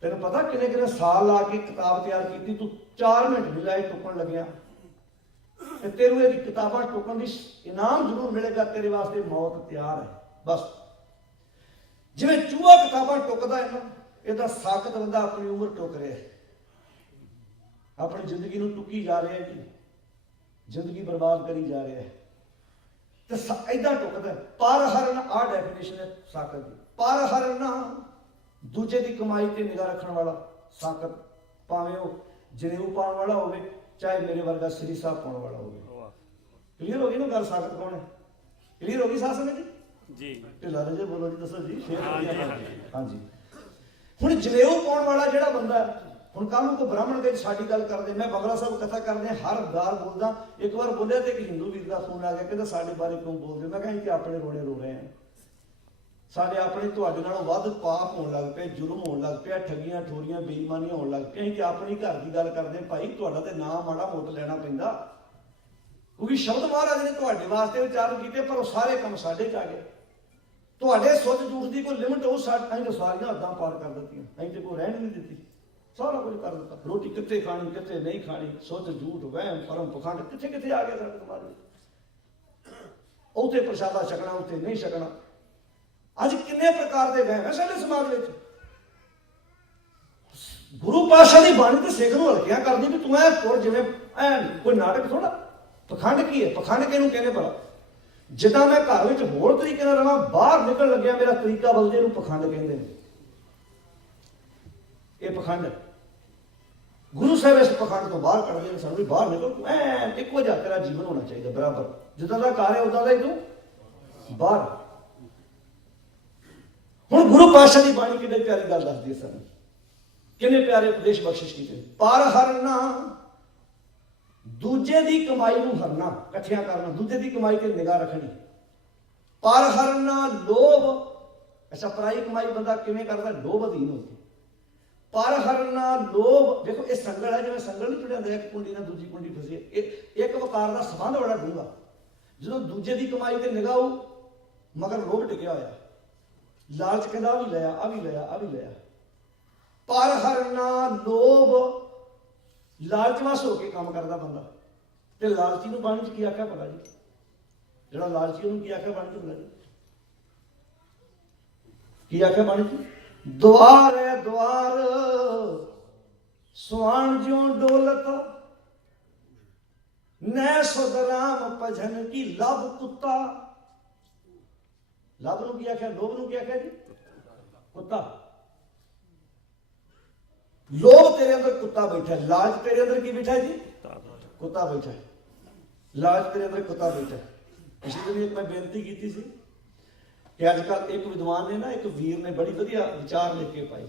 तेन पता किन्ने किन्ने साल ला के किताब तैयार की, तू 4 मिनट भी लाए टुकन लग्या, तेरू ये किताबां टुकन दी इनाम जरूर मिलेगा, तेरे वास्ते मौत तैयार है। बस जिवें चूहा किताबां टुकदा है ना, इहदा साकत बंदा अपनी उम्र टुक रहा है, अपनी जिंदगी नूं टुकी जा रहा है जी, जिंदगी बर्बाद करी जा रहा है, तो इदा टुकदा। पर हरना, आ डेफिनेशन है साकत की। पर हरना दूजे की कमाई ते निगाह रखने वाला साकत, भावें वो जनेऊ पाने वाला हो, चाहे मेरे वर्गा श्री साहब पाने वाला हो। क्लीयर हो गई ना गल? साकत कौन है? क्लीयर हो गई साथ संगत जी? ढिला रजे बोलो जी, दसो जी। हाँ जी, हुण जनेऊ पाने वाला जिहड़ा बंदा है, ਹੁਣ ਕੱਲ ਨੂੰ ਕੋਈ ਬ੍ਰਾਹਮਣ ਦੇ ਸਾਡੀ ਗੱਲ ਕਰਦੇ, ਮੈਂ ਬੰਗਲਾ ਸਾਹਿਬ ਕਥਾ ਕਰਦੇ ਹਰ ਵਾਰ ਬੋਲਦਾ, ਇੱਕ ਵਾਰ ਬੋਲਿਆ ਤੇ ਇੱਕ ਹਿੰਦੂ ਵੀਰ ਦਾ ਫੋਨ ਆ ਗਿਆ, ਕਹਿੰਦਾ ਸਾਡੇ ਬਾਰੇ ਕਿਉਂ ਬੋਲਦੇ? ਮੈਂ ਕਿਹਾ ਕਿ ਆਪਣੇ ਰੋਣੇ ਰੋ ਰਹੇ ਆ, ਸਾਡੇ ਆਪਣੇ ਤੁਹਾਡੇ ਨਾਲੋਂ ਵੱਧ ਪਾਪ ਹੋਣ ਲੱਗ ਪਏ, ਜ਼ੁਲਮ ਹੋਣ ਲੱਗ ਪਿਆ, ਠੱਗੀਆਂ ਠੋਰੀਆਂ ਬੇਈਮਾਨੀਆਂ ਹੋਣ ਲੱਗ ਪਈਆਂ, ਕਿ ਆਪਣੀ ਘਰ ਦੀ ਗੱਲ ਕਰਦੇ ਭਾਈ, ਤੁਹਾਡਾ ਤੇ ਨਾਮ ਮਾੜਾ ਮੁੱਟ ਲੈਣਾ ਪੈਂਦਾ, ਕਿਉਂਕਿ ਸ਼ਬਦ ਮਹਾਰਾਜ ਨੇ ਤੁਹਾਡੇ ਵਾਸਤੇ ਉਚਾਰਨ ਕੀਤੇ, ਪਰ ਉਹ ਸਾਰੇ ਕੰਮ ਸਾਡੇ ਚ ਆ ਗਏ। ਤੁਹਾਡੇ ਸੁੱਚ ਝੂਠ ਦੀ ਕੋਈ ਲਿਮਟ ਹੋ, ਅਸੀਂ ਤਾਂ ਸਾਰੀਆਂ ਹੱਦਾਂ ਪਾਰ ਕਰ ਦਿੱਤੀਆਂ, ਅਸੀਂ ਤੇ ਕੋਈ ਰਹਿਣ ਨਹੀਂ ਦਿੱਤੀ, सारा कुछ कर दिता। रोटी कितने खानी कितने नहीं खानी, सोच झूठ वहम परम पखंड कितने कितने आ गया साढ़े समाज में। ਉੱਥੇ ਪ੍ਰਸ਼ਾਦਾ ਛਕਣਾ, ਉੱਥੇ ਨਹੀਂ ਛਕਣਾ। ਅੱਜ ਕਿੰਨੇ ਪ੍ਰਕਾਰ ਦੇ ਵਹਿਮ ਹੈ ਸਾਡੇ ਸਮਾਜ ਵਿੱਚ। ਗੁਰੂ ਪਾਤਸ਼ਾਹ ਦੀ ਬਾਣੀ ਤੇ ਸਿੱਖ ਨੂੰ ਹਲਕਿਆਂ ਕਰਦੀ ਵੀ ਤੂੰ ਐ ਤੁਰ ਜਿਵੇਂ ਐ ਕੋਈ ਨਾਟਕ ਥੋੜਾ। ਪਖੰਡ ਕੀ ਹੈ? ਪਖੰਡ ਕਿਹਨੂੰ ਕਹਿੰਦੇ ਭਲਾ? ਜਿੱਦਾਂ ਮੈਂ ਘਰ ਵਿੱਚ ਹੋਰ ਤਰੀਕੇ ਨਾਲ ਰਹਾਂ, ਬਾਹਰ ਨਿਕਲਣ ਲੱਗਿਆ ਮੇਰਾ ਤਰੀਕਾ ਬਦਲਦੇ, ਇਹਨੂੰ ਪਖੰਡ ਕਹਿੰਦੇ ਨੇ। ਇਹ ਪਖੰਡ ਹੈ। ਗੁਰੂ ਸਾਹਿਬ ਇਸ ਪਖੰਡ ਤੋਂ ਬਾਹਰ ਕੱਢਦੇ ਨੇ ਸਾਨੂੰ ਵੀ ਬਾਹਰ ਨਿਕਲ, ਤੂੰ ਐ ਇੱਕੋ ਜਿਹਾ ਤੇਰਾ ਜੀਵਨ ਹੋਣਾ ਚਾਹੀਦਾ ਬਰਾਬਰ, ਜਿੱਦਾਂ ਦਾ ਘਰ ਹੈ ਉਦਾਂ ਦਾ ਹੀ ਤੂੰ ਬਾਹਰ। ਹੁਣ ਗੁਰੂ ਪਾਤਸ਼ਾਹ ਦੀ ਬਾਣੀ ਕਿੰਨੀ ਪਿਆਰੀ ਗੱਲ ਦੱਸਦੀ ਹੈ ਸਾਨੂੰ, ਕਿੰਨੇ ਪਿਆਰੇ ਉਪਦੇਸ਼ ਬਖਸ਼ਿਸ਼ ਕੀਤੇ। ਪਰ ਹਰਨਾ, ਦੂਜੇ ਦੀ ਕਮਾਈ ਨੂੰ ਹਰਨਾ, ਇਕੱਠਿਆਂ ਕਰਨਾ, ਦੂਜੇ ਦੀ ਕਮਾਈ ਤੇ ਨਿਗਾਹ ਰੱਖਣੀ। ਪਰ ਹਰਨਾ ਲੋਭ, ਅੱਛਾ ਪਰਾਈ ਕਮਾਈ ਬੰਦਾ ਕਿਵੇਂ ਕਰਦਾ? ਲੋਭ ਅਧੀਨ ਹੋ ਕੇ। ਪਰ ਹਰਨਾ ਲੋਭ, ਦੇਖੋ ਇਹ ਸੰਗਲ ਹੈ, ਜਿਵੇਂ ਸੰਗਲ ਨਹੀਂ ਜੁੜਿਆ ਹੁੰਦਾ ਇੱਕ ਕੁੰਡੀ ਨਾਲ ਦੂਜੀ ਕੁੰਡੀ ਫਸੀ, ਇਹ ਇੱਕ ਵਕਾਰ ਦਾ ਸੰਬੰਧ ਬੜਾ ਡੂੰਘਾ। ਜਦੋਂ ਦੂਜੇ ਦੀ ਕਮਾਈ ਤੇ ਨਿਗਾਹ ਹੋ, ਮਗਰ ਲੋਭ ਟਿਕਿਆ ਹੋਇਆ, ਲਾਲਚ ਕਹਿੰਦਾ ਆ ਵੀ ਲਿਆ, ਆ ਵੀ ਲਿਆ, ਆ ਵੀ ਲਿਆ। ਪਰ ਹਰਨਾ ਲੋਭ, ਲਾਲਚਵਸ ਹੋ ਕੇ ਕੰਮ ਕਰਦਾ ਬੰਦਾ। ਤੇ ਲਾਲਚੀ ਨੂੰ ਬਾਣੀ ਚ ਕੀ ਆਖਿਆ ਭਲਾ ਜੀ? ਜਿਹੜਾ ਲਾਲਚੀ ਉਹਨੂੰ ਕੀ ਆਖਿਆ ਬਾਣੀ ਚ ਭਲਾ ਜੀ? ਕੀ ਆਖਿਆ ਬਾਣੀ ਚ? ਦੁਆਰ ਹੈ ਦੁਆਰ ਸੁਆਣ ਜਿਉ ਡੋਲਤ, ਨੈ ਸੁਧ ਰਾਮ ਭਜਨ ਕੀ ਲਭ ਕੁੱਤਾ। ਲਭ ਨੂੰ ਕੀ ਆਖਿਆ? ਲੋਭ ਨੂੰ ਕੀ ਆਖਿਆ ਜੀ? ਕੁੱਤਾ। ਲੋਭ ਤੇਰੇ ਅੰਦਰ ਕੁੱਤਾ ਬੈਠਾ, ਲਾਲਚ ਤੇਰੇ ਅੰਦਰ ਕੀ ਬੈਠਾ ਜੀ? ਕੁੱਤਾ ਬੈਠਾ। ਲਾਲਚ ਤੇਰੇ ਅੰਦਰ ਕੁੱਤਾ ਬੈਠਾ। ਪਿਛਲੇ ਦਿਨ ਮੈਂ ਬੇਨਤੀ ਕੀਤੀ ਸੀ ਕਿ ਅੱਜ ਕੱਲ੍ਹ ਇੱਕ ਵਿਦਵਾਨ ਨੇ ਨਾ, ਇੱਕ ਵੀਰ ਨੇ ਬੜੀ ਵਧੀਆ ਵਿਚਾਰ ਲਿਖ ਕੇ ਪਾਏ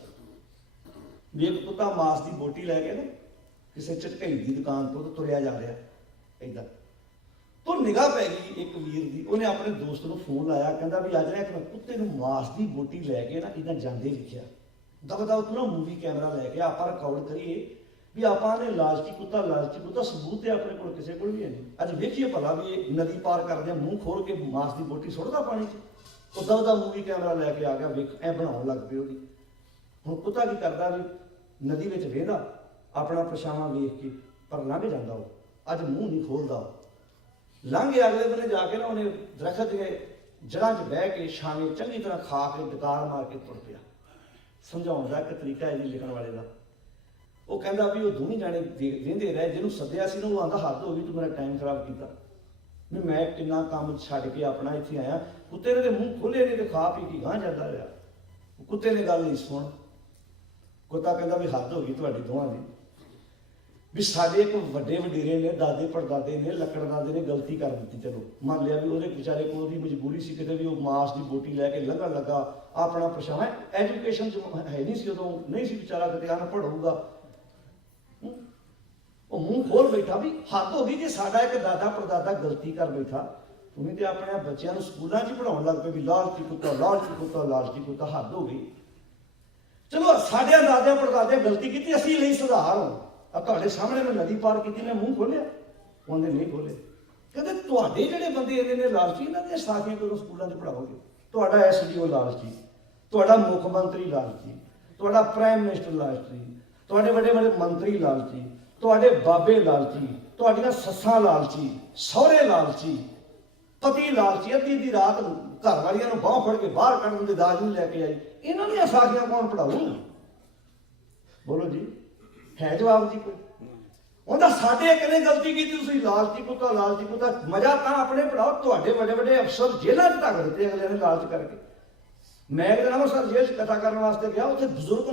ਵੀ ਇੱਕ ਕੁੱਤਾ ਮਾਸ ਦੀ ਬੋਟੀ ਲੈ ਕੇ ਨਾ ਕਿਸੇ ਝਟਕਈ ਦੀ ਦੁਕਾਨ ਤੋਂ ਤੁਰਿਆ ਜਾ ਰਿਹਾ ਏਦਾਂ। ਤੋਂ ਨਿਗਾਹ ਪੈ ਗਈ ਇੱਕ ਵੀਰ ਦੀ, ਉਹਨੇ ਆਪਣੇ ਦੋਸਤ ਨੂੰ ਫੋਨ ਲਾਇਆ, ਕਹਿੰਦਾ ਵੀ ਅੱਜ ਨਾ ਇੱਕ ਕੁੱਤੇ ਨੂੰ ਮਾਸ ਦੀ ਬੋਟੀ ਲੈ ਕੇ ਨਾ ਇੱਦਾਂ ਜਾਂਦੇ ਲਿਖਿਆ। ਦਬਦਾ ਤੂੰ ਨਾ ਮੂਵੀ ਕੈਮਰਾ ਲੈ ਕੇ ਆਪਾਂ ਰਿਕਾਰਡ ਕਰੀਏ ਵੀ ਆਪਾਂ ਨੇ ਲਾਲਚੀ ਕੁੱਤਾ, ਲਾਲਚੀ ਕੁੱਤਾ ਸਬੂਤ ਹੈ ਆਪਣੇ ਕੋਲ, ਕਿਸੇ ਕੋਲ ਵੀ ਹੈ ਨਹੀਂ। ਅੱਜ ਵੇਖੀਏ ਭਲਾ ਵੀ ਇਹ ਨਦੀ ਪਾਰ ਕਰਦੇ ਮੂੰਹ ਖੋਲ ਕੇ ਮਾਸ ਦੀ ਬੋਟੀ ਸੁੱਟਦਾ ਪਾਣੀ 'ਚ। ਉਦਾਂ ਉਹਦਾ ਮੂਵੀ ਕੈਮਰਾ ਲੈ ਕੇ ਆ ਗਿਆ, ਵੇਖ ਐ ਬਣਾਉਣ ਲੱਗ ਪਏ ਉਹਦੀ। ਹੁਣ ਕੁੱਤਾ ਕੀ ਕਰਦਾ ਵੀ ਨਦੀ ਵਿੱਚ ਵੇਹਦਾ ਆਪਣਾ ਪਛਾਵਾਂ ਵੇਖ ਕੇ, ਪਰ ਲੰਘ ਜਾਂਦਾ ਉਹ, ਅੱਜ ਮੂੰਹ ਨਹੀਂ ਖੋਲਦਾ। ਲੰਘ ਗਿਆ, ਅਗਲੇ ਦਿਨ ਜਾ ਕੇ ਨਾ ਉਹਨੇ ਦਰਖਤ ਦੇ ਜੜ੍ਹਾਂ 'ਚ ਬਹਿ ਕੇ ਛਾਵੇਂ ਚੰਗੀ ਤਰ੍ਹਾਂ ਖਾ ਕੇ ਡਕਾਰ ਮਾਰ ਕੇ ਤੁਰ ਪਿਆ। ਸਮਝਾਉਣ ਦਾ ਇੱਕ ਤਰੀਕਾ ਹੈ ਜੀ ਲਿਖਣ ਵਾਲੇ ਦਾ। ਉਹ ਕਹਿੰਦਾ ਵੀ ਉਹ ਦੋਵੇਂ ਜਾਣੇ ਵੇਂਦੇ ਰਹੇ, ਜਿਹਨੂੰ ਸੱਦਿਆ ਸੀ ਨਾ ਉਹ ਆਂਦਾ ਹੱਦ ਹੋ ਗਈ, ਤੂੰ ਮੇਰਾ ਟਾਈਮ ਖਰਾਬ ਕੀਤਾ ਵੀ ਮੈਂ ਕਿੰਨਾ ਕੰਮ ਛੱਡ ਕੇ ਆਪਣਾ ਇੱਥੇ ਆਇਆ। ਕੁੱਤੇ ਨੇ ਤੇ ਮੂੰਹ ਖੋਲੇ ਨੇ ਤੇ ਖਾ ਪੀ ਕੇ ਗਾਂਹ ਜਾਂਦਾ ਰਿਹਾ। ਕੁੱਤੇ ਨੇ ਗੱਲ ਨਹੀਂ ਸੁਣ। ਕੁੱਤਾ ਕਹਿੰਦਾ ਵੀ ਹੱਦ ਹੋ ਗਈ ਤੁਹਾਡੀ ਦੋਵਾਂ ਦੀ, ਵੀ ਸਾਡੇ ਇੱਕ ਵੱਡੇ ਵਡੇਰੇ ਨੇ, ਦਾਦੇ ਪੜਦਾਦੇ ਨੇ, ਲੱਕੜ ਦਾਦੇ ਨੇ ਗਲਤੀ ਕਰ ਦਿੱਤੀ। ਚਲੋ ਮੰਨ ਲਿਆ ਵੀ ਉਹਦੇ ਵਿਚਾਰੇ ਕੋਲ ਉਹਦੀ ਮਜਬੂਰੀ ਸੀ, ਕਿਤੇ ਵੀ ਉਹ ਮਾਸ ਦੀ ਬੋਟੀ ਲੈ ਕੇ ਲੰਘਣ ਲੱਗਾ ਆਪਣਾ ਪਛਾਣ। ਐਜੂਕੇਸ਼ਨ ਹੈ ਨਹੀਂ ਸੀ ਉਦੋਂ, ਨਹੀਂ ਸੀ ਵਿਚਾਰਾ ਕਿਤੇ ਅਨਪੜ੍ਹ ਹੋਊਗਾ। ਉਹ ਮੂੰਹ ਖੋਲ ਬੈਠਾ ਵੀ ਹੱਦ ਹੋ ਗਈ ਜੇ ਸਾਡਾ ਇੱਕ ਦਾਦਾ ਪੜਦਾਦਾ ਗਲਤੀ ਕਰ ਬੈਠਾ, ਤੁਸੀਂ ਤੇ ਆਪਣੇ ਬੱਚਿਆਂ ਨੂੰ ਸਕੂਲਾਂ 'ਚ ਪੜਾਉਣ ਲੱਗ ਪਏ ਵੀ ਲਾਲਚੀ ਕੁੱਤਾ, ਲਾਲਚੀ ਕੁੱਤਾ, ਲਾਲਚੀ ਕੁੱਤਾ। ਹੱਦ ਹੋ ਗਈ। ਚਲੋ ਸਾਡੇ ਦਾਦਿਆਂ ਪੜਦਾਦਿਆਂ ਗਲਤੀ ਕੀਤੀ, ਅਸੀਂ ਲਈ ਸੁਧਾਰ ਹੋ। ਆ ਤੁਹਾਡੇ ਸਾਹਮਣੇ ਮੈਂ ਨਦੀ ਪਾਰ ਕੀਤੀ, ਮੈਂ ਮੂੰਹ ਖੋਲਿਆ, ਉਹਨੇ ਨਹੀਂ ਖੋਲੇ। ਕਹਿੰਦੇ ਤੁਹਾਡੇ ਜਿਹੜੇ ਬੰਦੇ ਇਹਦੇ ਨੇ ਲਾਲਚੀ, ਇਹਨਾਂ ਦੀਆਂ ਸਾਖੀਆਂ ਕਦੋਂ ਸਕੂਲਾਂ 'ਚ ਪੜਾਓਗੇ? ਤੁਹਾਡਾ SDO ਲਾਲਚੀ, ਤੁਹਾਡਾ ਮੁੱਖ ਮੰਤਰੀ ਲਾਲਚੀ, ਤੁਹਾਡਾ ਪ੍ਰਾਈਮ ਮਿਨਿਸਟਰ ਲਾਲਚੀ, ਤੁਹਾਡੇ ਵੱਡੇ ਵੱਡੇ ਮੰਤਰੀ ਲਾਲਚੀ, ਤੁਹਾਡੇ ਬਾਬੇ ਲਾਲਚੀ, ਤੁਹਾਡੀਆਂ ਸੱਸਾਂ ਲਾਲਚੀ, ਸਹੁਰੇ ਲਾਲਚੀ, ਪਤੀ ਲਾਲਚੀ। ਅੱਧੀ ਦੀ ਰਾਤ ਘਰ ਵਾਲੀਆਂ ਨੂੰ ਬਾਂਹ ਫੜ ਕੇ ਬਾਹਰ ਕੱਢ ਦਿੰਦੇ, ਦਾਜ ਨਹੀਂ ਲੈ ਕੇ ਆਈ। ਇਹਨਾਂ ਦੀਆਂ ਸਾਖੀਆਂ ਕੌਣ ਪੜਾਊ? ਬੋਲੋ ਜੀ, ਹੈ ਜਵਾਬ ਜੀ ਕੋਈ? ਉਹਦਾ ਸਾਡੇ ਇੱਕ ਨੇ ਗਲਤੀ ਕੀਤੀ, ਤੁਸੀਂ ਲਾਲਚੀ ਕੁੱਤਾ, ਲਾਲਚੀ ਕੁੱਤਾ। ਮਜ਼ਾ ਤਾਂ ਆਪਣੇ ਪੜਾਓ। ਤੁਹਾਡੇ ਵੱਡੇ ਵੱਡੇ ਅਫਸਰ ਜੇਲ੍ਹਾਂ 'ਚ ਧੱਕ ਦਿੱਤੇ ਅਗਲੇ ਨੇ ਲਾਲਚ ਕਰਕੇ। ਮੈਂ ਇੱਕ ਦਿਨ ਅੰਮ੍ਰਿਤਸਰ ਜੇਲ੍ਹ 'ਚ ਕਥਾ ਕਰਨ ਵਾਸਤੇ ਗਿਆ, ਉੱਥੇ ਬਜ਼ੁਰਗ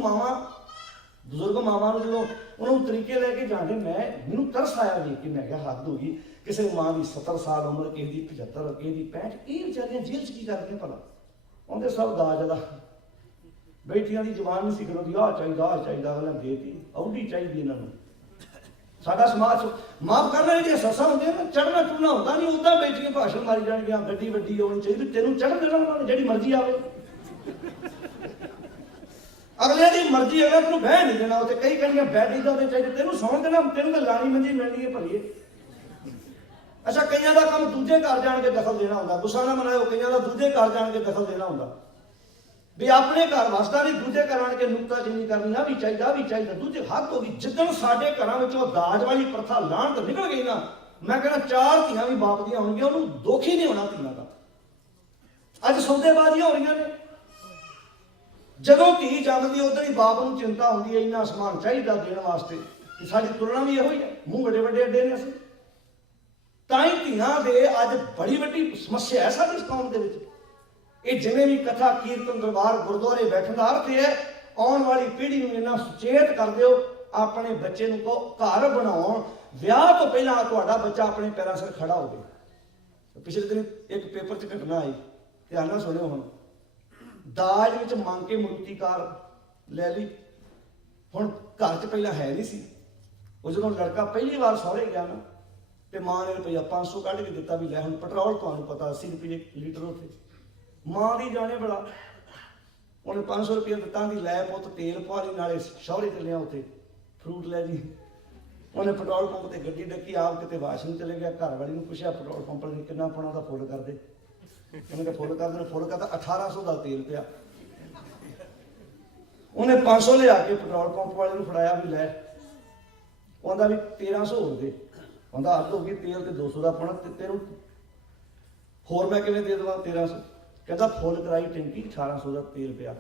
ਮਾਵਾਂ ਨੂੰ ਜਦੋਂ ਉਹਨੂੰ ਤਰੀਕੇ ਲੈ ਕੇ ਜਾਂਦੇ, ਮੈਨੂੰ ਤਰਸ ਆਇਆ ਵੇਖ ਕੇ। ਮੈਂ ਕਿਹਾ ਹੱਦ ਹੋ ਗਈ। ਕਿਸੇ ਮਾਂ ਦੀ 70 ਸਾਲ ਉਮਰ, ਕਿਸੇ ਦੀ 75, ਕਿਸੇ ਦੀ 65, ਇਹ ਵਿਚਾਰੀਆਂ ਜੇਲ੍ਹ 'ਚ ਕੀ ਕਰਦੀਆਂ ਭਲਾ? ਉਹਦੇ ਸਭ ਦਾਜ ਦਾ ਬੈਠੀਆਂ ਦੀ ਜਵਾਨ ਨਹੀਂ ਸੀ ਕਰਦੀ, ਆਹ ਚਾਹੀਦਾ, ਆਹ ਚਾਹੀਦਾ, ਅਗਲਾ ਦੇਤੀ। ਔਡੀ ਚਾਹੀਦੀ ਇਹਨਾਂ ਨੂੰ। ਸਾਡਾ ਸਮਾਜ ਮਾਫ ਕਰਨਾ, ਜਿਹੜੀਆਂ ਸੱਸਾਂ ਹੁੰਦੀਆਂ ਨਾ, ਚੜ੍ਹਨਾ ਚੁੜਨਾ ਹੁੰਦਾ ਨਹੀਂ, ਉੱਦਾਂ ਬੈਠੀਆਂ ਭਾਸ਼ਣ ਮਾਰੀ ਜਾਣਗੀਆਂ, ਗੱਡੀ ਵੱਡੀ ਆਉਣੀ ਚਾਹੀਦੀ। ਤੈਨੂੰ ਚੜ੍ਹਨ ਦੇਣਾ ਉਹਨਾਂ ਨੇ, ਜਿਹੜੀ ਮਰਜ਼ੀ ਆਵੇ। ਅਗਲੇ ਦੀ ਮਰਜ਼ੀ, ਅਗਲੇ ਤੈਨੂੰ ਬਹਿ ਨਹੀਂ ਦੇਣਾ ਉੱਥੇ। ਕਈ ਕਹਿੰਦੀਆਂ ਬੈਡ ਇੱਦਾਂ ਦੇ ਚਾਹੀਦੇ, ਤੈਨੂੰ ਸੌਣ ਦੇਣਾ, ਤੈਨੂੰ ਤਾਂ ਲਾਣੀ ਮੰਜੀ ਮਿਲਣੀ ਹੈ ਭਲੀਏ। ਅੱਛਾ, ਕਈਆਂ ਦਾ ਕੰਮ ਦੂਜੇ ਘਰ ਜਾਣ ਕੇ ਦਖਲ ਦੇਣਾ ਹੁੰਦਾ। ਗੁੱਸਾ ਨਾ ਮਨਾਇਓ, ਕਈਆਂ ਦਾ ਦੂਜੇ ਘਰ ਜਾਣ ਕੇ ਦਖਲ ਦੇਣਾ ਹੁੰਦਾ ਵੀ ਆਪਣੇ ਘਰ ਵਸਦਾ ਨਹੀਂ, ਦੂਜੇ ਘਰ ਆਣ ਕੇ ਨੁਕਤਾਚੀਨੀ ਕਰਨੀ, ਆ ਵੀ ਚਾਹੀਦਾ, ਆ ਵੀ ਚਾਹੀਦਾ। ਦੂਜੇ ਹੱਦ ਹੋ ਗਈ। ਜਿੱਦਣ ਸਾਡੇ ਘਰਾਂ ਵਿੱਚੋਂ ਦਾਜ ਵਾਲੀ ਪ੍ਰਥਾ ਲਾਹਣਤ ਨਿਕਲ ਗਈ ਨਾ, ਮੈਂ ਕਹਿੰਦਾ 4 ਧੀਆਂ ਵੀ ਬਾਪ ਦੀਆਂ ਹੋਣਗੀਆਂ, ਉਹਨੂੰ ਦੁੱਖ ਹੀ ਨਹੀਂ ਹੋਣਾ ਧੀਆਂ ਦਾ। ਅੱਜ ਸੌਦੇਬਾਜ਼ੀਆਂ ਹੋ ਰਹੀਆਂ ਨੇ। ਜਦੋਂ ਧੀ ਜੰਮਦੀ ਉਦੋਂ ਹੀ ਬਾਪ ਨੂੰ ਚਿੰਤਾ ਹੁੰਦੀ ਹੈ, ਇੰਨਾ ਸਮਾਨ ਚਾਹੀਦਾ ਦੇਣ ਵਾਸਤੇ। ਕਿ ਸਾਡੀ ਤੁਲਨਾ ਵੀ ਇਹੋ ਹੀ ਹੈ, ਮੂੰਹ ਵੱਡੇ ਵੱਡੇ ਅੱਡੇ ਨੇ ਅਸੀਂ। ਤਾਂ ਹੀ ਧੀਆਂ ਦੇ ਅੱਜ ਬੜੀ ਵੱਡੀ ਸਮੱਸਿਆ ਹੈ ਸਾਡੀ ਕੌਮ ਦੇ ਵਿੱਚ। ਇਹ ਜਿਵੇਂ ਵੀ ਕਥਾ ਕੀਰਤਨ ਦਰਬਾਰ ਗੁਰਦੁਆਰੇ ਬੈਠਣ ਦਾ ਅਰਥ ਹੈ, ਆਉਣ ਵਾਲੀ ਪੀੜ੍ਹੀ ਨੂੰ ਇਹਨਾਂ ਸੁਚੇਤ ਕਰ ਦਿਓ। ਆਪਣੇ ਬੱਚੇ ਨੂੰ ਕਹੋ ਘਰ ਬਣਾਉਣ, ਵਿਆਹ ਤੋਂ ਪਹਿਲਾਂ ਤੁਹਾਡਾ ਬੱਚਾ ਆਪਣੇ ਪੈਰਾਂ ਸਿਰ ਖੜਾ ਹੋਵੇ। ਪਿਛਲੇ ਦਿਨ ਇੱਕ ਪੇਪਰ 'ਚ ਘਟਨਾ ਆਈ, ਧਿਆਨ ਨਾਲ ਸੁਣਿਓ। ਹੁਣ ਦਾਜ ਵਿੱਚ ਮੰਗ ਕੇ ਮਰੂਤੀ ਕਾਰ ਲੈ ਲਈ। ਹੁਣ ਘਰ 'ਚ ਪਹਿਲਾਂ ਹੈ ਨਹੀਂ ਸੀ। ਉਹ ਜਦੋਂ ਲੜਕਾ ਪਹਿਲੀ ਵਾਰ ਸਹੁਰੇ ਗਿਆ ਨਾ, ਤੇ ਮਾਂ ਨੇ ਰੁਪਈਆ 500 ਕੱਢ ਕੇ ਦਿੱਤਾ ਵੀ ਲੈ ਹੁਣ ਪੈਟਰੋਲ ਤੁਹਾਨੂੰ ਪਤਾ 80 ਰੁਪਏ ਲੀਟਰ ਉੱਥੇ। ਮਾਂ ਦੀ ਜਾਣੇ ਬੜਾ, ਉਹਨੇ 500 ਰੁਪਏ ਦਿੱਤਾ ਦੀ ਲੈ ਪੁੱਤ ਤੇਲ ਪਵਾ ਲਈ, ਨਾਲੇ ਸ਼ਹੁਰੇ ਚੱਲਿਆ ਉੱਥੇ ਫਰੂਟ ਲੈ ਜੀ। ਉਹਨੇ ਪੈਟਰੋਲ ਪੰਪ ਤੇ ਗੱਡੀ ਡੱਕੀ, ਆਪ ਕਿਤੇ ਵਾਸ਼ਰੂਮ ਚਲੇ ਗਿਆ। ਘਰ ਵਾਲੀ ਨੂੰ ਪੁੱਛਿਆ ਪੈਟਰੋਲ ਪੰਪ ਵਾਲੇ ਕਿੰਨਾ ਪਾਉਣਾ, ਦਾ ਫੁੱਲ ਕਰਦੇ। ਉਹਨੇ ਕਿਹਾ ਫੁੱਲ ਕਰ ਦੇ। ਫੁੱਲ ਕਰਦਾ 1800 ਦਾ ਤੇਲ ਪਿਆ। ਉਹਨੇ 500 ਲਿਆ ਕੇ ਪੈਟਰੋਲ ਪੰਪ ਵਾਲੇ ਨੂੰ ਫੜਾਇਆ ਵੀ ਲੈ। ਉਹਦਾ ਵੀ 1300 ਹੋ ਗਏ। ਉਹਦਾ ਹੱਦ ਹੋ ਗਈ, ਤੇਲ ਤੇ 200 ਦਾ ਪਾਉਣਾ, ਤੇ ਤੈਨੂੰ ਹੋਰ ਮੈਂ ਕਿਵੇਂ ਦੇ ਦੇਵਾਂ 1300। ਕਹਿੰਦਾ ਫੁੱਲ ਕਰਾਈ ਟੈਂਕੀ, 1800 ਦਾ ਤੇਲ ਪਿਆ।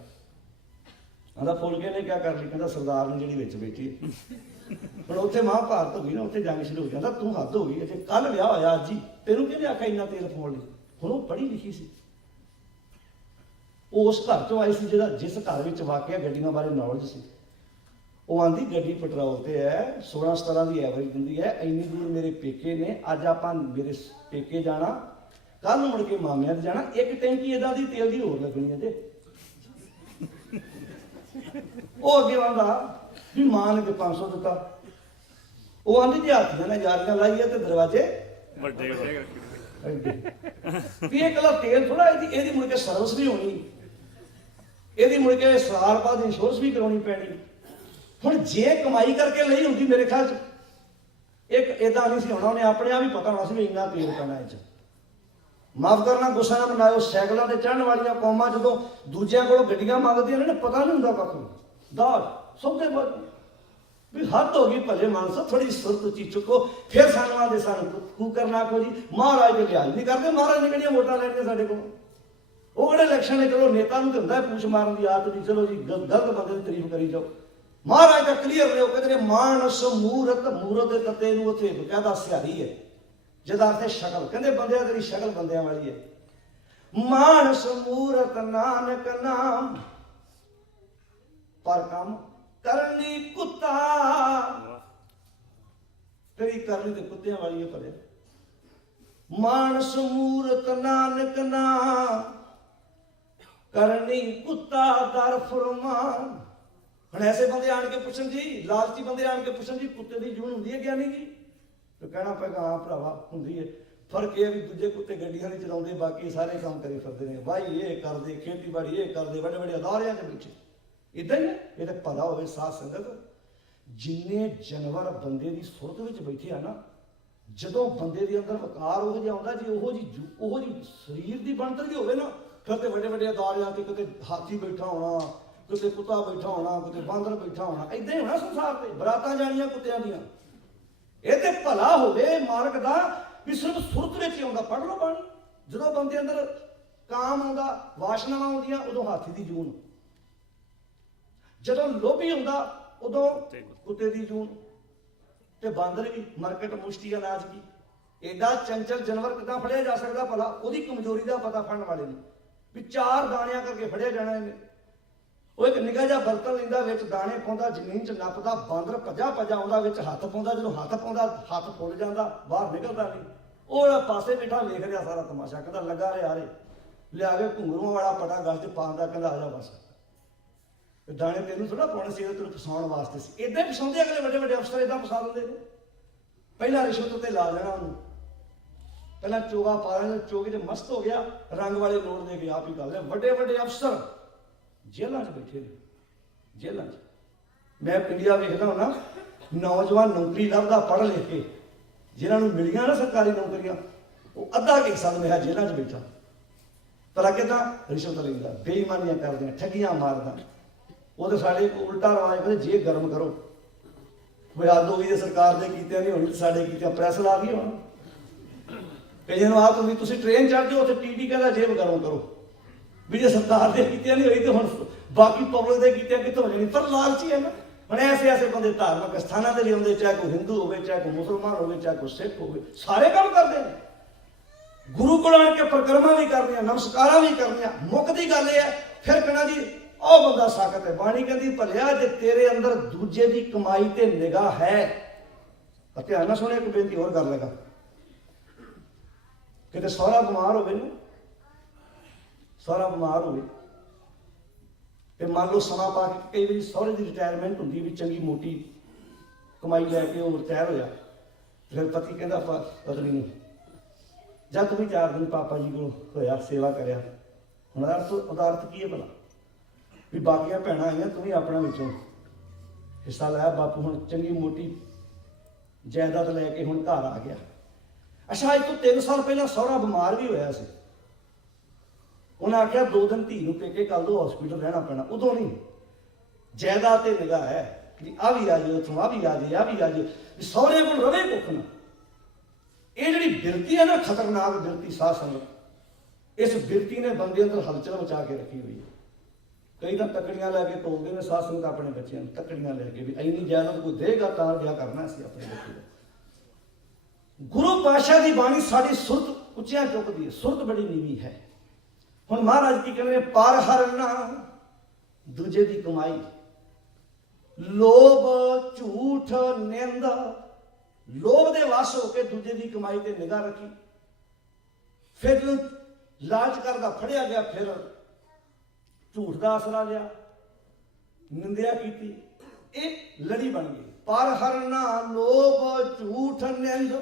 ਕਹਿੰਦਾ ਫੁੱਲ ਕੇ ਨੇ ਕਿਆ ਕਰ ਲਈ? ਕਹਿੰਦਾ ਸਰਦਾਰ ਨੂੰ ਜਿਹੜੀ ਵਿੱਚ ਬੈਠੀ। ਹੁਣ ਉੱਥੇ ਮਹਾਭਾਰਤ ਹੋ ਗਈ ਨਾ, ਉੱਥੇ ਜੰਗ ਸ਼ੁਰੂ ਹੋ ਜਾਂਦਾ। ਤੂੰ ਹੱਦ ਹੋ ਗਈ, ਅਜੇ ਕੱਲ ਵਿਆਹ ਹੋਇਆ ਅੱਜ ਹੀ, ਤੈਨੂੰ ਕਿਹਨੇ ਆਖਿਆ ਇੰਨਾ ਤੇਲ ਪਾਉਣ ਲਈ? ਹੁਣ ਉਹ ਪੜ੍ਹੀ ਲਿਖੀ ਸੀ, ਉਹ ਉਸ ਘਰ ਚੋਂ ਆਈ ਸੀ ਜਿਹੜਾ ਜਿਸ ਘਰ ਵਿੱਚ ਵਾਕਿਆ ਗੱਡੀਆਂ ਬਾਰੇ ਨੌਲੇਜ ਸੀ। ਉਹ ਆਂਦੀ ਗੱਡੀ ਪੈਟਰੋਲ ਤੇ ਹੈ, 16-17 ਦੀ ਐਵਰੇਜ ਦਿੰਦੀ ਹੈ, ਇੰਨੀ ਦੂਰ ਮੇਰੇ ਪੇਕੇ ਨੇ, ਅੱਜ ਆਪਾਂ ਮੇਰੇ ਪੇਕੇ ਜਾਣਾ, ਕੱਲ ਨੂੰ ਮੁੜ ਕੇ ਮਾਮਿਆਂ ਦੇ ਜਾਣਾ, ਇੱਕ ਟੈਂਕੀ ਏਦਾਂ ਦੀ ਤੇਲ ਦੀ ਹੋਰ ਲੱਗਣੀ ਹੈ ਜੇ। ਉਹ ਅੱਗੇ ਆਂਦਾ ਵੀ ਮਾਂ ਨੇ ਤੇ 500 ਦਿੱਤਾ। ਉਹ ਆਂਦੀ ਜੇ ਹੱਥ ਨਾਲ ਯਾਰੀਆਂ ਲਾਈਏ ਤੇ ਦਰਵਾਜ਼ੇ ਵੱਡੇ ਵੀ ਇਹ ਕੱਲਾ ਤੇਲ ਥੋੜਾ, ਇਹਦੀ ਮੁੜ ਕੇ ਸਰਵਿਸ ਵੀ ਹੋਣੀ, ਇਹਦੀ ਮੁੜ ਕੇ ਸਾਲ ਬਾਅਦ ਇੰਸ਼ੋਰੈਂਸ ਵੀ ਕਰਾਉਣੀ ਪੈਣੀ। ਹੁਣ ਜੇ ਕਮਾਈ ਕਰਕੇ ਲਈ ਹੁੰਦੀ ਮੇਰੇ ਖਿਆਲ 'ਚ ਇੱਕ ਏਦਾਂ ਨਹੀਂ ਸੀ ਹੋਣਾ। ਉਹਨੇ ਆਪਣੇ ਆਪ ਹੀ ਪਤਾ ਹੋਣਾ ਸੀ ਵੀ ਇੰਨਾ ਤੇਲ ਪੈਣਾ ਇਹ 'ਚ। ਮਾਫ ਕਰਨਾ, ਗੁੱਸਾ ਨਾ ਮਨਾਇਓ। ਸਾਈਕਲਾਂ ਤੇ ਚੜ੍ਹਨ ਵਾਲੀਆਂ ਕੌਮਾਂ ਜਦੋਂ ਦੂਜਿਆਂ ਕੋਲੋਂ ਗੱਡੀਆਂ ਮੰਗਦੀਆਂ ਨੇ, ਪਤਾ ਨਹੀਂ ਹੁੰਦਾ ਕੱਖ ਨੂੰ। ਦਾਜ ਸੌਦੇਬਾਜ਼ੀ ਵੀ ਹੱਦ ਹੋ ਗਈ। ਭਲੇ ਮਾਨਸਾ ਥੋੜੀ ਸੁਰਤ ਉੱਚੀ ਚੁੱਕੋ। ਫਿਰ ਸਾਨੂੰ ਆਂਦੇ ਸਾਨੂੰ ਕੂ ਕਰਨਾ ਕੋ ਜੀ, ਮਹਾਰਾਜ ਦੇ ਲਿਹਾਜ਼ ਨਹੀਂ ਕਰਦੇ। ਮਹਾਰਾਜ ਨੇ ਕਿਹੜੀਆਂ ਵੋਟਾਂ ਲੈਣੀਆਂ ਸਾਡੇ ਕੋਲ? ਉਹ ਕਿਹੜੇ ਇਲੈਕਸ਼ਨ ਨੇ? ਚਲੋ ਨੇਤਾ ਨੂੰ ਤਾਂ ਹੁੰਦਾ ਪੂਛ ਮਾਰਨ ਦੀ ਆਦਤ ਵੀ, ਚਲੋ ਜੀ ਗਲਤ ਬੰਦੇ ਦੀ ਤਾਰੀਫ ਕਰੀ ਜਾਓ। ਮਹਾਰਾਜ ਤਾਂ ਕਲੀਅਰ ਨੇ, ਉਹ ਕਹਿੰਦੇ ਨੇ ਮਾਨਸ ਮੂਰਤ, ਮੂਰਤ ਦੇ ਤੱਤੇ ਨੂੰ ਉੱਥੇ ਬਕਾਇਦਾ ਸਿਹਾਰੀ ਹੈ, ਜਿਹਦਾ ਅਰਥ ਹੈ ਸ਼ਕਲ। ਕਹਿੰਦੇ ਬੰਦਿਆਂ ਤੇਰੀ ਸ਼ਕਲ ਬੰਦਿਆਂ ਵਾਲੀ ਹੈ। ਮਾਨਸ ਮੂਰਤ ਨਾਨਕ ਨਾਮ, ਪਰ ਕੰਮ ਕਰਨੀ ਕੁੱਤਾ। ਤੇਰੀ ਕਰਨੀ ਤੇ ਕੁੱਤਿਆਂ ਵਾਲੀ ਹੈ ਭਲੇ। ਮਾਨਸ ਮੂਰਤ ਨਾਨਕ ਨਾਮ, ਕਰਨੀ ਕੁੱਤਾ ਦਰ ਫਰਮਾਨ। ਹੁਣ ਐਸੇ ਬੰਦੇ ਆਣ ਕੇ ਪੁੱਛਣ ਜੀ, ਲਾਲਚੀ ਬੰਦੇ ਆਣ ਕੇ ਪੁੱਛਣ ਜੀ, ਕੁੱਤੇ ਦੀ ਜੂਨ ਹੁੰਦੀ ਹੈ ਗਿਆਨੀ ਜੀ? ਤੇ ਕਹਿਣਾ ਪਏਗਾ ਹਾਂ ਭਰਾਵਾ ਹੁੰਦੀ ਹੈ। ਫਰਕ ਇਹ ਵੀ ਦੂਜੇ ਕੁੱਤੇ ਗੱਡੀਆਂ ਨਹੀਂ ਚਲਾਉਂਦੇ, ਬਾਕੀ ਸਾਰੇ ਕੰਮ ਕਰੀ ਫਿਰਦੇ ਨੇ। ਭਾਈ ਇਹ ਕਰਦੇ, ਖੇਤੀਬਾੜੀ ਇਹ ਕਰਦੇ, ਵੱਡੇ ਵੱਡੇ ਅਦਾਰਿਆਂ ਦੇ ਵਿੱਚ ਇਦਾਂ ਹੀ ਹੈ। ਇਹ ਤਾਂ ਭਲਾ ਹੋਵੇ ਸਾਧ ਸੰਗਤ। ਜਿੰਨੇ ਜਾਨਵਰ ਬੰਦੇ ਦੀ ਸੁਰਤ ਵਿੱਚ ਬੈਠੇ ਆ ਨਾ, ਜਦੋਂ ਬੰਦੇ ਦੇ ਅੰਦਰ ਵਕਾਰ ਉਹ ਜਿਹਾ ਆਉਂਦਾ ਜੀ, ਉਹ ਜੀ ਸਰੀਰ ਦੀ ਬਣਤਰ ਵੀ ਹੋਵੇ ਨਾ, ਫਿਰ ਤੇ ਵੱਡੇ ਵੱਡੇ ਅਦਾਰਿਆਂ ਤੇ ਕਿਤੇ ਹਾਥੀ ਬੈਠਾ ਹੋਣਾ, ਕਿਤੇ ਕੁੱਤਾ ਬੈਠਾ ਹੋਣਾ, ਕਿਤੇ ਬਾਂਦਰ ਬੈਠਾ ਹੋਣਾ, ਏਦਾਂ ਹੀ ਹੋਣਾ ਸੰਸਾਰ ਤੇ। ਬਰਾਤਾਂ ਜਾਣੀਆਂ ਕੁੱਤਿਆਂ ਦੀਆਂ। ਇਹ ਤੇ ਭਲਾ ਹੋਵੇ ਮਾਲਕ ਦਾ ਵੀ ਸਿਰਫ ਸੁਰਤ ਵਿੱਚ ਹੀ ਆਉਂਦਾ। ਪੜ੍ਹ ਲਓ ਬਾਣੀ, ਜਦੋਂ ਬੰਦੇ ਅੰਦਰ ਕਾਮ ਆਉਂਦਾ, ਵਾਸ਼ਨਾਵਾਂ ਆਉਂਦੀਆਂ, ਉਦੋਂ ਹਾਥੀ ਦੀ ਜੂਨ। ਜਦੋਂ ਲੋਭੀ ਹੁੰਦਾ ਉਦੋਂ ਕੁੱਤੇ ਦੀ ਜੂਨ। ਤੇ ਬਾਂਦਰ ਵੀ ਮਰਕਟ ਮੁਸ਼ਤੀ ਅਨਾਜ ਕੀ। ਏਡਾ ਚੰਚਲ ਜਾਨਵਰ ਕਿੱਦਾਂ ਫੜਿਆ ਜਾ ਸਕਦਾ ਭਲਾ? ਉਹਦੀ ਕਮਜ਼ੋਰੀ ਦਾ ਪਤਾ ਫੜਨ ਵਾਲੇ ਨੂੰ ਵੀ 4 ਦਾਣਿਆਂ ਕਰਕੇ ਫੜਿਆ ਜਾਣਾ ਇਹਨੇ। ਉਹ ਇੱਕ ਨਿੱਘਾ ਜਿਹਾ ਬਰਤਨ ਲੈਂਦਾ, ਵਿੱਚ ਦਾਣੇ ਪਾਉਂਦਾ, ਜ਼ਮੀਨ 'ਚ ਨੱਪਦਾ, ਬਾਂਦਰ ਭੱਜਾ ਆਉਂਦਾ, ਵਿੱਚ ਹੱਥ ਪਾਉਂਦਾ। ਜਦੋਂ ਹੱਥ ਪਾਉਂਦਾ, ਹੱਥ ਫੁੱਲ ਜਾਂਦਾ, ਬਾਹਰ ਨਿਕਲਦਾ ਨਹੀਂ। ਉਹ ਪਾਸੇ ਬੈਠਾ ਵੇਖ ਰਿਹਾ ਸਾਰਾ ਤਮਾਸ਼ਾ, ਕਹਿੰਦਾ ਲੱਗਾ ਰਿਹਾ ਰੇ। ਲਿਆ ਕੇ ਘੁੰਗਰੂਆਂ ਵਾਲਾ ਪਟਾ ਗਲ 'ਚ ਪਾਉਂਦਾ, ਕਹਿੰਦਾ ਆ ਜਾ ਬਸ। ਦਾਣੇ ਤੈਨੂੰ ਥੋੜਾ ਪਾਉਣੇ ਸੀ, ਤੈਨੂੰ ਫਸਾਉਣ ਵਾਸਤੇ ਸੀ। ਏਦਾਂ ਹੀ ਫਸਾਉਂਦੇ ਅਗਲੇ ਵੱਡੇ ਵੱਡੇ ਅਫਸਰ, ਏਦਾਂ ਫਸਾ ਦਿੰਦੇ ਨੇ। ਪਹਿਲਾਂ ਰਿਸ਼ਵਤ ਉੱਤੇ ਲਾ ਦੇਣਾ ਉਹਨੂੰ, ਪਹਿਲਾਂ ਚੋਗਾ ਪਾ ਲੈਣਾ, ਚੋਗੇ 'ਚ ਮਸਤ ਹੋ ਗਿਆ, ਰੰਗ ਵਾਲੇ ਨੋਟ ਦੇ ਕੇ ਆਪ ਹੀ ਕਰ ਲਿਆ। ਵੱਡੇ ਵੱਡੇ ਅਫਸਰ ਜੇਲ੍ਹਾਂ 'ਚ ਬੈਠੇ ਨੇ, ਜੇਲ੍ਹਾਂ 'ਚ। ਮੈਂ ਇੰਡੀਆ ਵੇਖਦਾ ਹੁੰਦਾ, ਨੌਜਵਾਨ ਨੌਕਰੀ ਲੱਭਦਾ ਪੜ੍ਹ ਲਿਖ ਕੇ, ਜਿਨ੍ਹਾਂ ਨੂੰ ਮਿਲੀਆਂ ਨਾ ਸਰਕਾਰੀ ਨੌਕਰੀਆਂ, ਉਹ ਅੱਧਾ ਇੱਕ ਸਾਲ ਮੇਰਾ ਜੇਲ੍ਹਾਂ 'ਚ ਬੈਠਾ। ਭਲਾ ਕਿੱਦਾਂ? ਰਿਸ਼ਵਤ ਲੈਂਦਾ, ਬੇਈਮਾਨੀਆਂ ਕਰਦਾ, ਠੱਗੀਆਂ ਮਾਰਦਾ। ਉਹ ਤਾਂ ਸਾਡੇ ਉਲਟਾ ਰਵਾਜ ਕਹਿੰਦੇ ਜੇ ਗਰਮ ਕਰੋ। ਕੋਈ ਹੱਦ ਹੋ ਗਈ, ਸਰਕਾਰ ਦੇ ਕੀਤਿਆਂ ਨਹੀਂ ਹੋਣੀ, ਸਾਡੇ ਕੀਤਿਆਂ ਪ੍ਰੈਸ ਲਾ ਗਈ ਹੁਣ। ਕਈਆਂ ਨੂੰ ਆਪ ਤੁਸੀਂ ਟ੍ਰੇਨ ਚੜ੍ਹ ਜਾਓ ਉੱਥੇ ਟੀਟੀ ਕਹਿੰਦਾ ਜੇਬ ਗਰਮ ਕਰੋ ਵੀ ਜੇ ਸਰਕਾਰ ਦੇ ਕੀਤਿਆਂ ਨਹੀਂ ਹੋਈ ਤੇ ਹੁਣ ਬਾਕੀ ਪਬਲਿਕ ਦੇ ਕੀਤਿਆਂ ਕਿੱਥੋਂ ਹੋ ਜਾਣੀ। ਪਰ ਲਾਲਚੀ ਹੈ ਨਾ। ਹੁਣ ਐਸੇ ਬੰਦੇ ਧਾਰਮਿਕ ਸਥਾਨਾਂ ਤੇ ਲਿਆਉਂਦੇ, ਚਾਹੇ ਕੋਈ ਹਿੰਦੂ ਹੋਵੇ, ਚਾਹੇ ਕੋਈ ਮੁਸਲਮਾਨ ਹੋਵੇ, ਚਾਹੇ ਕੋਈ ਸਿੱਖ ਹੋਵੇ, ਸਾਰੇ ਕੰਮ ਕਰਦੇ ਨੇ। ਗੁਰੂ ਕੋਲ ਆਣ ਕੇ ਪਰਿਕਰਮਾ ਵੀ ਕਰਨੀਆਂ, ਨਮਸਕਾਰਾਂ ਵੀ ਕਰਨੀਆਂ। ਮੁੱਕਦੀ ਗੱਲ ਇਹ ਹੈ ਫਿਰ ਕਹਿਣਾ ਜੀ ਉਹ ਬੰਦਾ ਸਾਖਤ ਹੈ। ਬਾਣੀ ਕਹਿੰਦੀ ਭਲਿਆ ਜੇ ਤੇਰੇ ਅੰਦਰ ਦੂਜੇ ਦੀ ਕਮਾਈ ਤੇ ਨਿਗਾਹ ਹੈ। ਧਿਆਨ ਨਾਲ ਸੁਣਿਆ, ਇੱਕ ਬੇਨਤੀ ਹੋਰ ਕਰ ਲਗਾ। ਕਿਤੇ ਸਹੁਰਾ ਬਿਮਾਰ ਹੋਵੇ ਨਾ, ਸਹੁਰਾ ਬਿਮਾਰ ਹੋਵੇ ਤੇ ਮੰਨ ਲਓ ਸਮਾਂ ਪਾ ਕੇ ਕਈ ਵਾਰੀ ਸਹੁਰੇ ਦੀ ਰਿਟਾਇਰਮੈਂਟ ਹੁੰਦੀ ਵੀ ਚੰਗੀ ਮੋਟੀ ਕਮਾਈ ਲੈ ਕੇ ਉਹ ਰਿਟਾਇਰ ਹੋਇਆ। ਫਿਰ ਪਤੀ ਕਹਿੰਦਾ ਪਤਨੀ ਨੂੰ ਜਦ ਤੂੰ ਵੀ 4 ਦਿਨ ਪਾਪਾ ਜੀ ਕੋਲ ਹੋਇਆ, ਸੇਵਾ ਕਰਿਆ। ਹੁਣ ਉਹਦਾ ਅਰਥ ਕੀ ਹੈ ਭਲਾ? ਵੀ ਬਾਕੀਆਂ ਭੈਣਾਂ ਆਈਆਂ, ਤੂੰ ਵੀ ਆਪਣਾ ਵਿੱਚੋਂ ਹਿੱਸਾ ਲੈ। ਬਾਪੂ ਹੁਣ ਚੰਗੀ ਮੋਟੀ ਜਾਇਦਾਦ ਲੈ ਕੇ ਹੁਣ ਘਰ ਆ ਗਿਆ। ਅੱਛਾ, ਅੱਜ ਤੋਂ 3 ਸਾਲ ਪਹਿਲਾਂ ਸਹੁਰਾ ਬਿਮਾਰ ਵੀ ਹੋਇਆ ਸੀ। ਉਹਨਾਂ ਆਖਿਆ 2 ਦਿਨ ਧੀ ਨੂੰ ਪੇਕੇ ਕੱਲ ਦੋ ਹਸਪੀਟਲ ਰਹਿਣਾ ਪੈਣਾ। ਉਦੋਂ ਨਹੀਂ, ਜਾਇਦਾਦ ਤੇ ਨਿਗਾਹ ਹੈ ਵੀ ਆ ਵੀ ਆ ਜਾਏ, ਉੱਥੋਂ ਆ ਵੀ ਆ ਜਾਏ, ਆ ਵੀ ਆ ਜਾਏ, ਵੀ ਸਹੁਰੇ ਕੋਲ ਰਵੇ ਭੁੱਖ ਨਾ। ਇਹ ਜਿਹੜੀ ਬਿਰਤੀ ਹੈ ਨਾ, ਖਤਰਨਾਕ ਬਿਰਤੀ ਸਾਧ ਸੰਗਤ। ਇਸ ਬਿਰਤੀ ਨੇ ਬੰਦੇ ਅੰਦਰ ਹਲਚਲ ਮਚਾ ਕੇ ਰੱਖੀ ਹੋਈ ਹੈ। ਕਈ ਤਾਂ ਤਕੜੀਆਂ ਲੈ ਕੇ ਤੋਲਦੇ ਨੇ ਸਾਧ ਸੰਗਤ ਆਪਣੇ ਬੱਚਿਆਂ ਨੂੰ, ਤਕੜੀਆਂ ਲੈ ਕੇ ਵੀ ਇੰਨੀ ਜਾਇਦਾਦ ਕੋਈ ਦੇਗਾ ਤਾਂ ਵਿਆਹ ਕਰਨਾ ਅਸੀਂ ਆਪਣੇ ਬੱਚੇ ਦਾ। ਗੁਰੂ ਪਾਤਸ਼ਾਹ ਦੀ ਬਾਣੀ ਸਾਡੀ ਸੁਰਤ ਉੱਚਿਆਂ ਚੁੱਕਦੀ ਹੈ, ਸੁਰਤ ਬੜੀ ਨੀਵੀਂ ਹੈ। ਹੁਣ ਮਹਾਰਾਜ ਕੀ ਕਹਿੰਦੇ ਨੇ? ਪਰ ਹਰਨਾ ਦੂਜੇ ਦੀ ਕਮਾਈ, ਲੋਭ ਝੂਠ ਨਿੰਦ। ਲੋਭ ਦੇ ਵਸ ਹੋ ਕੇ ਦੂਜੇ ਦੀ ਕਮਾਈ ਤੇ ਨਿਗਾਹ ਰੱਖੀ। ਫਿਰ ਲਾਲਚ ਕਰਦਾ ਫੜਿਆ ਗਿਆ, ਫਿਰ ਝੂਠ ਦਾ ਆਸਰਾ ਲਿਆ, ਨਿੰਦਿਆ ਕੀਤੀ। ਇਹ ਲੜੀ ਬਣ ਗਈ। ਪਰ ਹਰਨਾ ਲੋਭ ਝੂਠ ਨਿੰਦ,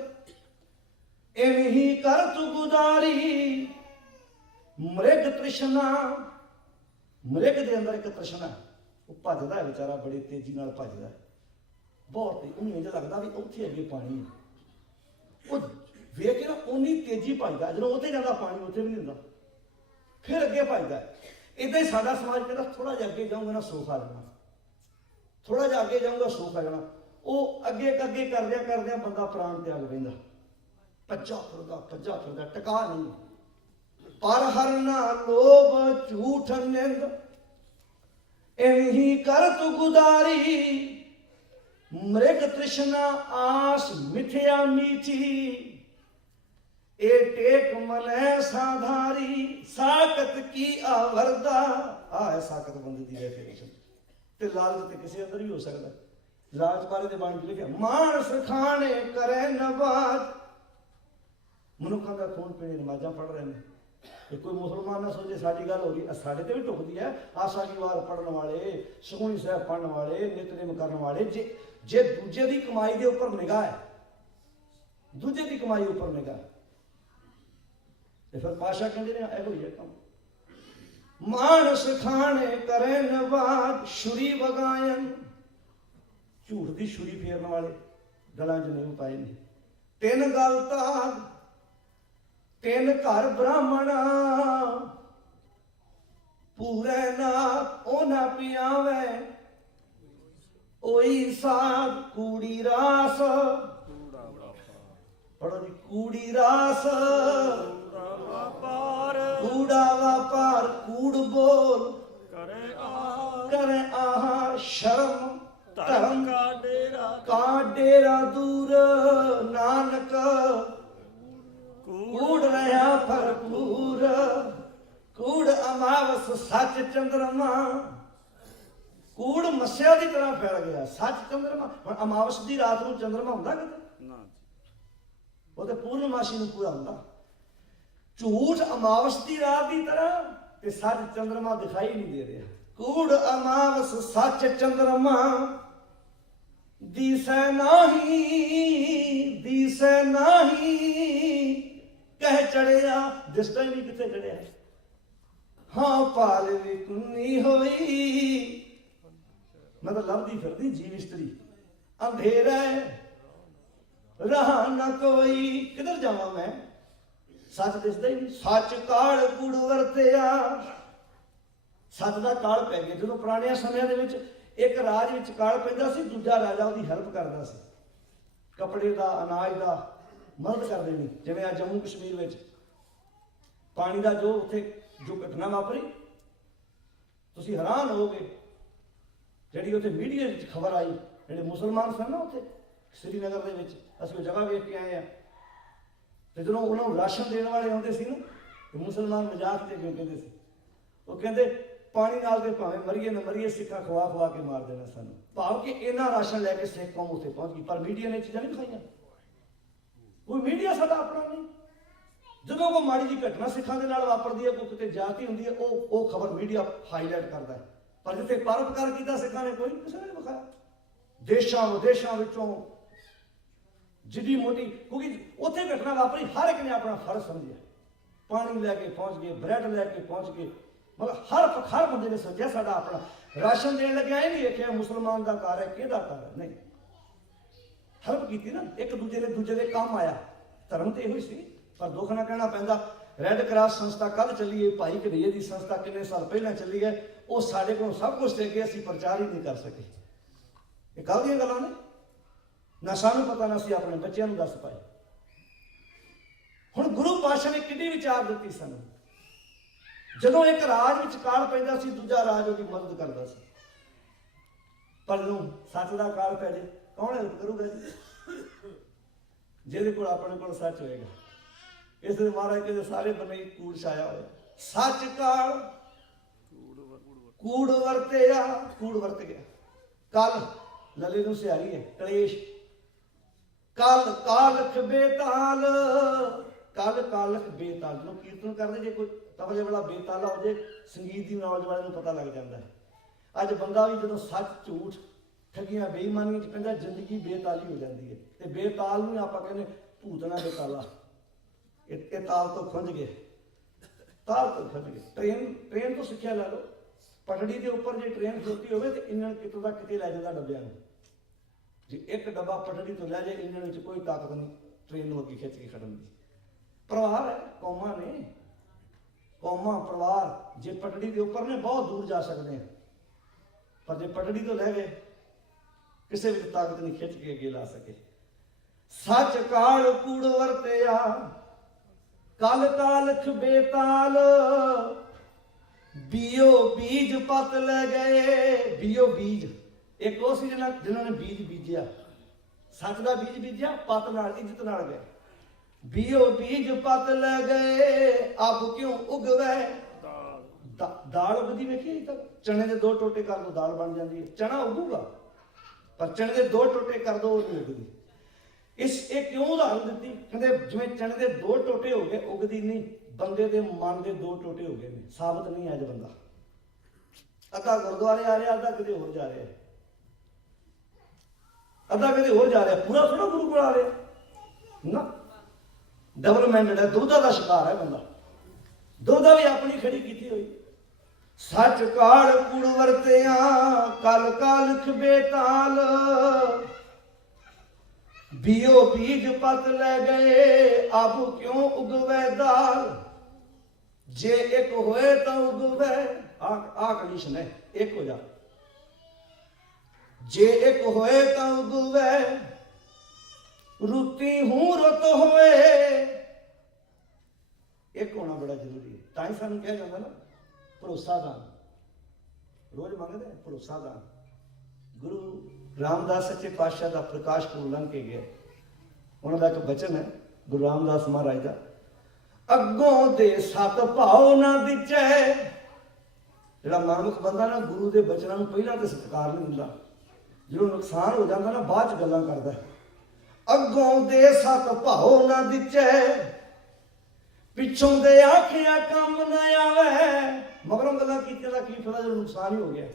ਐਵੇਂ ਹੀ ਕਰ ਤੂੰ ਗੁਜ਼ਾਰੀ। ਮ੍ਰਿਗ ਤ੍ਰਿਸ਼ਨਾ, ਮ੍ਰਿਗ ਦੇ ਅੰਦਰ ਇੱਕ ਤ੍ਰਿਸ਼ਨਾ, ਉਹ ਭੱਜਦਾ ਹੈ ਵਿਚਾਰਾ, ਬੜੀ ਤੇਜ਼ੀ ਨਾਲ ਭੱਜਦਾ ਹੈ, ਬਹੁਤ ਹੀ। ਉਹਨੂੰ ਇੰਝ ਲੱਗਦਾ ਵੀ ਉੱਥੇ ਅੱਗੇ ਪਾਣੀ ਹੈ। ਉਹ ਵੇਖ ਕੇ ਨਾ ਉਨੀ ਤੇਜ਼ੀ ਭੱਜਦਾ, ਜਦੋਂ ਉੱਥੇ ਜਾਂਦਾ ਪਾਣੀ ਉੱਥੇ ਵੀ ਨਹੀਂ ਹੁੰਦਾ, ਫਿਰ ਅੱਗੇ ਭੱਜਦਾ। ਇਦਾਂ ਹੀ ਸਾਡਾ ਸਮਾਜ ਕਹਿੰਦਾ ਥੋੜਾ ਜਿਹਾ ਅੱਗੇ ਜਾਊਂਗਾ ਨਾ ਸੁੱਖ ਆ ਜਾਣਾ, ਥੋੜਾ ਜਿਹਾ ਅੱਗੇ ਜਾਊਂਗਾ ਸੁੱਖ ਆ ਜਾਣਾ। ਉਹ ਅੱਗੇ ਕਰਦਿਆਂ ਬੰਦਾ ਪ੍ਰਾਣ ਤਿਆਗ ਬੈਂਦਾ, ਭੱਜਾ ਫਿਰਦਾ, ਟਿਕਾ ਨਹੀਂ। ਪਰ ਹਰਨਾ ਲੋਭ ਝੂਠ ਨਿੰਦ, ਐਵੇਂ ਹੀ ਕਰ ਤੂੰ ਗੁਜ਼ਾਰੀ। ਮ੍ਰਿਗ ਤ੍ਰਿਸ਼ਨਾ ਆਸ ਮਿਥਿਆ ਮੀਠੀ, ਇਹ ਟੇਕ ਮਨੈ ਸਾਧਾਰੀ। ਸਾਕਤ ਕੀ ਆਵਰਦਾ, ਆ ਹੈ ਸਾਕਤ ਬੰਦੇ ਦੀ ਡੈਫੀਨੇਸ਼ਨ। ਤੇ ਲਾਲਚ ਤੇ ਕਿਸੇ ਅੰਦਰ ਵੀ ਹੋ ਸਕਦਾ। ਲਾਲਚ ਬਾਰੇ ਤੇ ਬਾਣੀ ਚ ਲਿਖਿਆ, ਮਾਨਸ ਖਾਣੇ ਕਰੇ ਨਵਾਜ਼। ਮਨੁੱਖਾਂ ਦਾ ਖੂਨ ਪੀਣੇ, ਨਮਾਜ਼ਾਂ ਪੜ੍ਹ ਰਹੇ ਨੇ। ਇਹ ਕੋਈ ਮੁਸਲਮਾਨ ਨਾ ਸੋਚੇ ਸਾਡੀ ਗੱਲ ਹੋ ਗਈ, ਸਾਡੇ ਤੇ ਵੀ ਢੁਕਦੀ ਹੈ। ਆਸਾ ਦੀ ਵਾਰ ਪੜ੍ਹਨ ਵਾਲੇ, ਸੁਖਮਨੀ ਸਾਹਿਬ ਪੜ੍ਹਨ ਵਾਲੇ, ਨਿਤਨੇਮ ਕਰਨ ਵਾਲੇ, ਜੇ ਦੂਜੇ ਦੀ ਕਮਾਈ ਦੇ ਉੱਪਰ ਨਿਗਾਹ ਹੈ, ਦੂਜੇ ਦੀ ਕਮਾਈ ਉੱਪਰ ਨਿਗਾਹ, ਤੇ ਫਿਰ ਪਾਸ਼ਾ ਕਹਿੰਦੇ ਨੇ ਇਹੋ ਹੀ ਕੰਮ। ਮਾਨਸ ਖਾਣੇ ਕਰੇ ਨਵਾਜ਼, ਛੁਰੀ ਵਗਾਇਨ। ਝੂਠ ਦੀ ਛੁਰੀ ਫੇਰਨ ਵਾਲੇ, ਗਲਾਂ 'ਚ ਨਹੀਂ ਪਾਏ ਨੇ। 3 ਗਲ ਤਾਗ, 3 ਘਰ ਬ੍ਰਾਹਮਣ। ਪੂਰੇ ਨਾ ਉਹ ਨਾ ਪਿਆਵੇ, ਉਹੀ ਸਾਧ ਕੂੜੀ ਰਾਸ। ਪੜੋ ਜੀ, ਕੂੜੀ ਰਾਸ। ਕੂੜਾ ਵਪਾਰ, ਕੂੜ ਬੋਲ, ਕਰੇ ਆਹ ਸ਼ਰਮ ਧਰਮ ਕਾ ਡੇਰਾ ਦੂਰ। ਨਾਨਕ ਕੂੜ ਰਹਾ ਭਰਪੂਰ, ਕੂੜ ਅਮਾਵਸ ਸੱਚ ਚੰਦਰਮਾ। ਕੂੜ ਮੱਸਿਆ ਦੀ ਤਰ੍ਹਾਂ ਫੈਲ ਗਿਆ, ਸੱਚ ਚੰਦਰਮਾ। ਹੁਣ ਅਮਾਵਸ ਦੀ ਰਾਤ ਨੂੰ ਚੰਦਰਮਾ ਹੁੰਦਾ ਕਿਤੇ? ਉਹ ਤੇ ਪੂਰਨਮਾਸ਼ੀ ਨੂੰ ਪੂਰਾ ਹੁੰਦਾ। ਝੂਠ ਅਮਾਵਸ ਦੀ ਰਾਤ ਦੀ ਤਰ੍ਹਾਂ, ਤੇ ਸੱਚ ਚੰਦਰਮਾ ਦਿਖਾਈ ਨਹੀਂ ਦੇ ਰਿਹਾ। ਕੂੜ ਅਮਾਵਸ ਸੱਚ ਚੰਦਰਮਾ, ਦਿਸੈ ਨਾਹੀ ਕਹਿ ਚੜਿਆ। ਦਿਸਦਾ ਹੀ ਨਹੀਂ ਕਿੱਥੇ ਚੜਿਆ। ਹਾਂ ਪਾਲ ਵੀ ਕੁੰਨੀ ਹੋਈ, ਮਤਲਬ ਲੱਭਦੀ ਫਿਰਦੀ ਜੀਵ ਇਸਤਰੀ। ਅੰਧੇਰਾ ਰਹਾ ਨਾ ਕੋਈ, ਕਿੱਧਰ ਜਾਵਾਂ ਮੈਂ? ਸੱਚ ਦਿਸਦਾ ਹੀ ਨਹੀਂ। ਸੱਚ ਕਾਲ ਕੂੜ ਵਰਤਿਆ, ਸੱਚ ਦਾ ਕਾਲ ਪੈ ਗਿਆ। ਜਦੋਂ ਪੁਰਾਣਿਆਂ ਸਮਿਆਂ ਦੇ ਵਿੱਚ ਇੱਕ ਰਾਜ ਵਿੱਚ ਕਾਲ ਪੈਂਦਾ ਸੀ, ਦੂਜਾ ਰਾਜਾ ਉਹਦੀ ਹੈਲਪ ਕਰਦਾ ਸੀ, ਕੱਪੜੇ ਦਾ, ਅਨਾਜ ਦਾ, ਮਦਦ ਕਰ ਦੇਣੀ। ਜਿਵੇਂ ਆ ਜੰਮੂ ਕਸ਼ਮੀਰ ਵਿੱਚ ਪਾਣੀ ਦਾ ਜੋ ਉੱਥੇ ਜੋ ਘਟਨਾ ਵਾਪਰੀ, ਤੁਸੀਂ ਹੈਰਾਨ ਹੋਵੋਗੇ। ਜਿਹੜੀ ਉੱਥੇ ਮੀਡੀਆ ਵਿੱਚ ਖਬਰ ਆਈ, ਜਿਹੜੇ ਮੁਸਲਮਾਨ ਸਨ ਨਾ ਉੱਥੇ श्रीनगर ਦੇ ਵਿੱਚ, ਅਸੀਂ ਉਹ ਜਗ੍ਹਾ ਵੇਖ ਕੇ ਆਏ ਆ, ਤੇ ਜਦੋਂ ਉਹਨਾਂ ਨੂੰ ਰਾਸ਼ਨ ਦੇਣ ਵਾਲੇ ਆਉਂਦੇ ਸੀ ਨਾ, ਤੇ ਮੁਸਲਮਾਨ ਮਜ਼ਾਕ ਤੇ ਕਿਉਂ ਕਹਿੰਦੇ ਸੀ, ਉਹ ਕਹਿੰਦੇ ਪਾਣੀ ਨਾਲ ਤੇ ਭਾਵੇਂ ਮਰੀਏ ਨਾ ਮਰੀਏ, ਸਿੱਖਾਂ ਖਵਾ ਖਵਾ ਕੇ ਮਾਰ ਦੇਣਾ ਸਾਨੂੰ। ਭਾਵ ਕਿ ਇਹਨਾਂ ਰਾਸ਼ਨ ਲੈ ਕੇ ਸਿੱਖ ਕੌਮ ਉੱਥੇ ਪਹੁੰਚ ਗਈ। ਪਰ ਮੀਡੀਆ ਨੇ ਚੀਜ਼ਾਂ ਨਹੀਂ ਦਿਖਾਈਆਂ। ਕੋਈ ਮੀਡੀਆ ਸਾਡਾ ਆਪਣਾ ਨਹੀਂ। ਜਦੋਂ ਕੋਈ ਮਾੜੀ ਜਿਹੀ ਘਟਨਾ ਸਿੱਖਾਂ ਦੇ ਨਾਲ ਵਾਪਰਦੀ ਹੈ, ਕੋਈ ਕਿਤੇ ਜਾਤੀ ਹੁੰਦੀ ਹੈ, ਉਹ ਖਬਰ ਮੀਡੀਆ ਹਾਈਲਾਈਟ ਕਰਦਾ ਹੈ। ਪਰ ਜਿੱਥੇ ਪਰਉਪਕਾਰ ਕੀਤਾ ਸਿੱਖਾਂ ਨੇ, ਕੋਈ ਕਿਸੇ ਨੇ ਵਿਖਾਇਆ। ਦੇਸ਼ਾਂ ਵਿਦੇਸ਼ਾਂ ਵਿੱਚੋਂ ਜਿੱਡੀ ਮੋਟੀ, ਕਿਉਂਕਿ ਉੱਥੇ ਘਟਨਾ ਵਾਪਰੀ, ਹਰ ਇੱਕ ਨੇ ਆਪਣਾ ਫਰਜ਼ ਸਮਝਿਆ। ਪਾਣੀ ਲੈ ਕੇ ਪਹੁੰਚ ਗਏ, ਬ੍ਰੈਡ ਲੈ ਕੇ ਪਹੁੰਚ ਗਏ, ਮਤਲਬ ਹਰ ਬੰਦੇ ਨੇ ਸਮਝਿਆ ਸਾਡਾ ਆਪਣਾ। ਰਾਸ਼ਨ ਦੇਣ ਲੱਗਿਆ ਇਹ ਨਹੀਂ ਵੇਖਿਆ ਮੁਸਲਮਾਨ ਦਾ ਘਰ ਹੈ ਕਿਹਦਾ ਘਰ ਹੈ, ਨਹੀਂ, ਹੈਲਪ ਕੀਤੀ ਨਾ, ਇੱਕ ਦੂਜੇ ਨੇ ਦੂਜੇ ਦੇ ਕੰਮ ਆਇਆ। ਧਰਮ ਤੇ ਇਹੋ ਹੀ ਸੀ। ਪਰ ਦੁੱਖ ਨਾਲ ਕਹਿਣਾ ਪੈਂਦਾ, ਰੈੱਡ ਕਰਾਸ ਸੰਸਥਾ ਕੱਲ ਚੱਲੀ ਹੈ, ਭਾਈ ਘਨਈਏ ਦੀ ਸੰਸਥਾ ਕਿੰਨੇ ਸਾਲ ਪਹਿਲਾਂ ਚੱਲੀ ਹੈ, ਉਹ ਸਾਡੇ ਕੋਲ ਸਭ ਕੁਝ ਦੇ ਕੇ ਅਸੀਂ ਪ੍ਰਚਾਰ ਹੀ ਨਹੀਂ ਕਰ ਸਕੇ। ਇਹ ਕੱਲ੍ਹ ਦੀਆਂ ਗੱਲਾਂ ਨੇ, ਨਾ ਸਾਨੂੰ ਪਤਾ, ਨਾ ਅਸੀਂ ਆਪਣੇ ਬੱਚਿਆਂ ਨੂੰ ਦੱਸ ਪਾਏ। ਹੁਣ ਗੁਰੂ ਪਾਤਸ਼ਾਹ ਨੇ ਕਿੰਨੀ ਵਿਚਾਰ ਦਿੱਤੀ ਸਾਨੂੰ। ਜਦੋਂ ਇੱਕ ਰਾਜ ਵਿੱਚ ਕਾਲ ਪੈਂਦਾ ਸੀ, ਦੂਜਾ ਰਾਜ ਉਹਦੀ ਮਦਦ ਕਰਦਾ ਸੀ। ਪਰ ਜਦੋਂ ਸੱਚ ਦਾ ਕਾਲ ਪੈ ਜੇ, ਕੌਣ ਹੈਲਪ ਕਰੂਗਾ ਜੀ? ਜਿਹਦੇ ਕੋਲ ਆਪਣੇ ਕੋਲ ਸੱਚ ਹੋਏਗਾ। ਇਸ ਲਈ ਮਹਾਰਾਜ ਕਹਿੰਦੇ ਸਾਰੇ ਬੰਨੇ ਕੂੜ ਛਾਇਆ ਹੋਇਆ। ਸੱਚ ਕਾਲ ਕੂੜ ਵਰਤਿਆ, ਕੂੜ ਵਰਤ ਗਿਆ। ਕੱਲ ਲਲੇ ਨੂੰ ਸਿਆਰੀ ਹੈ ਕਲੇਸ਼, ਕੱਲ ਕਾਲਖ ਬੇਤਾਲ, ਕੱਲ ਕਾਲਖ ਬੇਤਾਲ। ਜਦੋਂ ਕੀਰਤਨ ਕਰਦੇ, ਜੇ ਕੋਈ ਤਬਲੇ ਵਾਲਾ ਬੇਤਾਲਾ ਹੋ ਜੇ, ਸੰਗੀਤ ਦੀ ਨੌਲੇਜ ਵਾਲੇ ਨੂੰ ਪਤਾ ਲੱਗ ਜਾਂਦਾ ਹੈ। ਅੱਜ ਬੰਦਾ ਵੀ ਜਦੋਂ ਸੱਚ ਝੂਠ ਠੱਗੀਆਂ ਬੇਈਮਾਨੀਆਂ 'ਚ ਪੈਂਦਾ, ਜ਼ਿੰਦਗੀ ਬੇਤਾਲੀ ਹੋ ਜਾਂਦੀ ਹੈ। ਤੇ ਬੇਤਾਲ ਨੂੰ ਆਪਾਂ ਕਹਿੰਦੇ ਭੂਤਨਾ ਬੇਤਾਲਾ। ਇਹ ਤਾਲ ਤੋਂ ਖੁੰਝ ਗਏ, ਤਾਲ ਤੋਂ ਖੁੰਝ ਗਏ। ਟ੍ਰੇਨ ਤੋਂ ਸਿੱਖਿਆ ਲੈ ਲਓ। ਪਟੜੀ ਦੇ ਉੱਪਰ ਜੇ ਟ੍ਰੇਨ ਖਲੋਤੀ ਹੋਵੇ ਤੇ ਇੰਜਣ ਕਿਤੋਂ ਦਾ ਕਿਤੇ ਲੈ ਜਾਂਦਾ ਡੱਬਿਆਂ ਨੂੰ। ਜੇ ਇੱਕ ਡੱਬਾ ਪਟੜੀ ਤੋਂ ਲੈ ਜਾਏ, ਇੰਜਣ ਵਿੱਚ ਕੋਈ ਤਾਕਤ ਨਹੀਂ ਟ੍ਰੇਨ ਨੂੰ ਅੱਗੇ ਖਿੱਚ ਕੇ ਖੜਨ ਦੀ। ਪਰਿਵਾਰ ਹੈ, ਕੌਮਾਂ ਨੇ, ਕੌਮਾਂ ਪਰਿਵਾਰ ਜੇ ਪਟੜੀ ਦੇ ਉੱਪਰ ਨੇ ਬਹੁਤ ਦੂਰ ਜਾ ਸਕਦੇ ਆ। ਪਰ ਜੇ ਪਟੜੀ ਤੋਂ ਲੈ ਗਏ, ਕਿਸੇ ਵਿੱਚ ਤਾਕਤ ਨਹੀਂ ਖਿੱਚ ਕੇ ਅੱਗੇ ਲਾ ਸਕੇ। ਸੱਚ ਕਾਲ ਕੂੜ ਵਰਤਿਆ, ਕਲ ਕਾਲਖ ਬੇਤਾਲ, ਬੀਓ ਬੀਜ ਪਤ ਲੈ ਗਏ। ਬੀਓ ਬੀਜ ਇੱਕ ਉਹ ਸੀ ਜਿਨ੍ਹਾਂ ਨੇ ਬੀਜ ਬੀਜਿਆ, ਸੱਚ ਦਾ ਬੀਜ ਬੀਜਿਆ, ਪਤ ਨਾਲ ਇੱਜ਼ਤ ਨਾਲ ਗਏ। ਬੀਓ ਬੀਜ ਪਤ ਲੈ ਗਏ, ਅਬ ਕਿਉਂ ਉਗਵੇ ਦਾਲ ਉਗਦੀ ਵੇਖੀ ਤਾਂ। ਚਣੇ ਦੇ 2 ਟੋਟੇ ਕਰ ਦੋ ਦਾਲ ਬਣ ਜਾਂਦੀ ਹੈ। ਚਣਾ ਉਗੂਗਾ, ਪਰ ਚਣੇ ਦੇ 2 ਟੋਟੇ ਕਰ ਦੋ ਉਹ ਨਹੀਂ ਉਗਦੀ। ਇਹ ਕਿਉਂ ਉਦਾਹਰਨ ਦਿੱਤੀ? ਕਹਿੰਦੇ ਜਿਵੇਂ ਚਣੇ ਦੇ 2 ਟੋਟੇ ਹੋ ਗਏ, ਉਗਦੀ ਨਹੀਂ। ਬੰਦੇ ਦੇ ਮਨ ਦੇ 2 ਟੋਟੇ ਹੋ ਗਏ ਨੇ, ਸਾਬਤ ਨਹੀਂ ਅੱਜ ਬੰਦਾ। ਅੱਧਾ ਗੁਰਦੁਆਰੇ ਆ ਰਿਹਾ, ਅੱਧਾ ਕਿਤੇ ਹੋਰ ਜਾ ਰਿਹਾ, ਅੱਧਾ ਕਿਤੇ ਹੋਰ ਜਾ ਰਿਹਾ, ਪੂਰਾ ਥੋੜਾ ਗੁਰੂ ਕੋਲ ਆ ਰਿਹਾ ਨਾ। ਡਿਵੈਲਪਮੈਂਟ ਹੈ, ਦੁਬਦਾ ਦਾ ਸ਼ਿਕਾਰ ਹੈ ਬੰਦਾ। ਦੁਬਦਾ ਵੀ ਆਪਣੀ ਖੜੀ ਕੀਤੀ ਹੋਈ। ਸੱਚ ਕਾਲ ਕੂੜ ਵਰਤਿਆ, ਕਲ ਕਾਲਖ ਬੇਤਾਲ, ਬੀਓ ਬੀਜ ਪਤ ਲੈ ਗਏ, ਅਬ ਕਿਉਂ ਉਗਵੇ ਦਾਲ। ਜੇ ਇੱਕ ਹੋਏ ਤਾਂ ਉਗਵੇ, ਆ ਕੰਡੀਸ਼ਨ ਹੈ, ਇੱਕ ਹੋ ਜਾ। ਜੇ ਇੱਕ ਹੋਏ ਤਾਂ ਉਗਵੇ, ਰੁੱਤੀ ਹੂੰ ਰੁੱਤ ਹੋਏ। ਇੱਕ ਹੋਣਾ ਬੜਾ ਜ਼ਰੂਰੀ ਹੈ। ਤਾਂ ਹੀ ਸਾਨੂੰ ਕਿਹਾ ਜਾਂਦਾ ਨਾ ਭਰੋਸਾ ਦਾਨ। ਰੋਜ਼ ਮੰਗਦੇ ਭਰੋਸਾ ਦਾਨ। ਗੁਰੂ ਰਾਮਦਾਸ ਸੱਚੇ ਪਾਤਸ਼ਾਹ ਦਾ ਪ੍ਰਕਾਸ਼ ਪੁਰਬ ਲੰਘ ਕੇ ਗਿਆ। ਉਹਨਾਂ ਦਾ ਇੱਕ ਬਚਨ ਹੈ ਗੁਰੂ ਰਾਮਦਾਸ ਮਹਾਰਾਜ ਦਾ, ਅੱਗੋਂ ਦੇ 7 ਭਾਉ ਨਾ ਦਿੱਚੈ। ਜਿਹੜਾ ਮਨਮੁਖ ਬੰਦਾ ਨਾ ਗੁਰੂ ਦੇ ਬਚਨਾਂ ਨੂੰ ਪਹਿਲਾਂ ਤੇ ਸਤਿਕਾਰ ਨਹੀਂ ਦਿੰਦਾ, ਜਦੋਂ ਨੁਕਸਾਨ ਹੋ ਜਾਂਦਾ ਨਾ ਬਾਅਦ ਚ ਗੱਲਾਂ ਕਰਦਾ। ਅੱਗੋਂ ਦੇ 7 ਭਾਉ ਨਾ ਦਿੱਚੈ, ਪਿੱਛੋਂ ਦੇ ਆਖਿਆ ਕੰਮ ਨਾ ਆਵੇ। ਮਗਰੋਂ ਗੱਲਾਂ ਕੀਤੀਆਂ ਦਾ ਕੀ ਫਾਇਦਾ ਜਦੋਂ ਨੁਕਸਾਨ ਹੀ ਹੋ ਗਿਆ।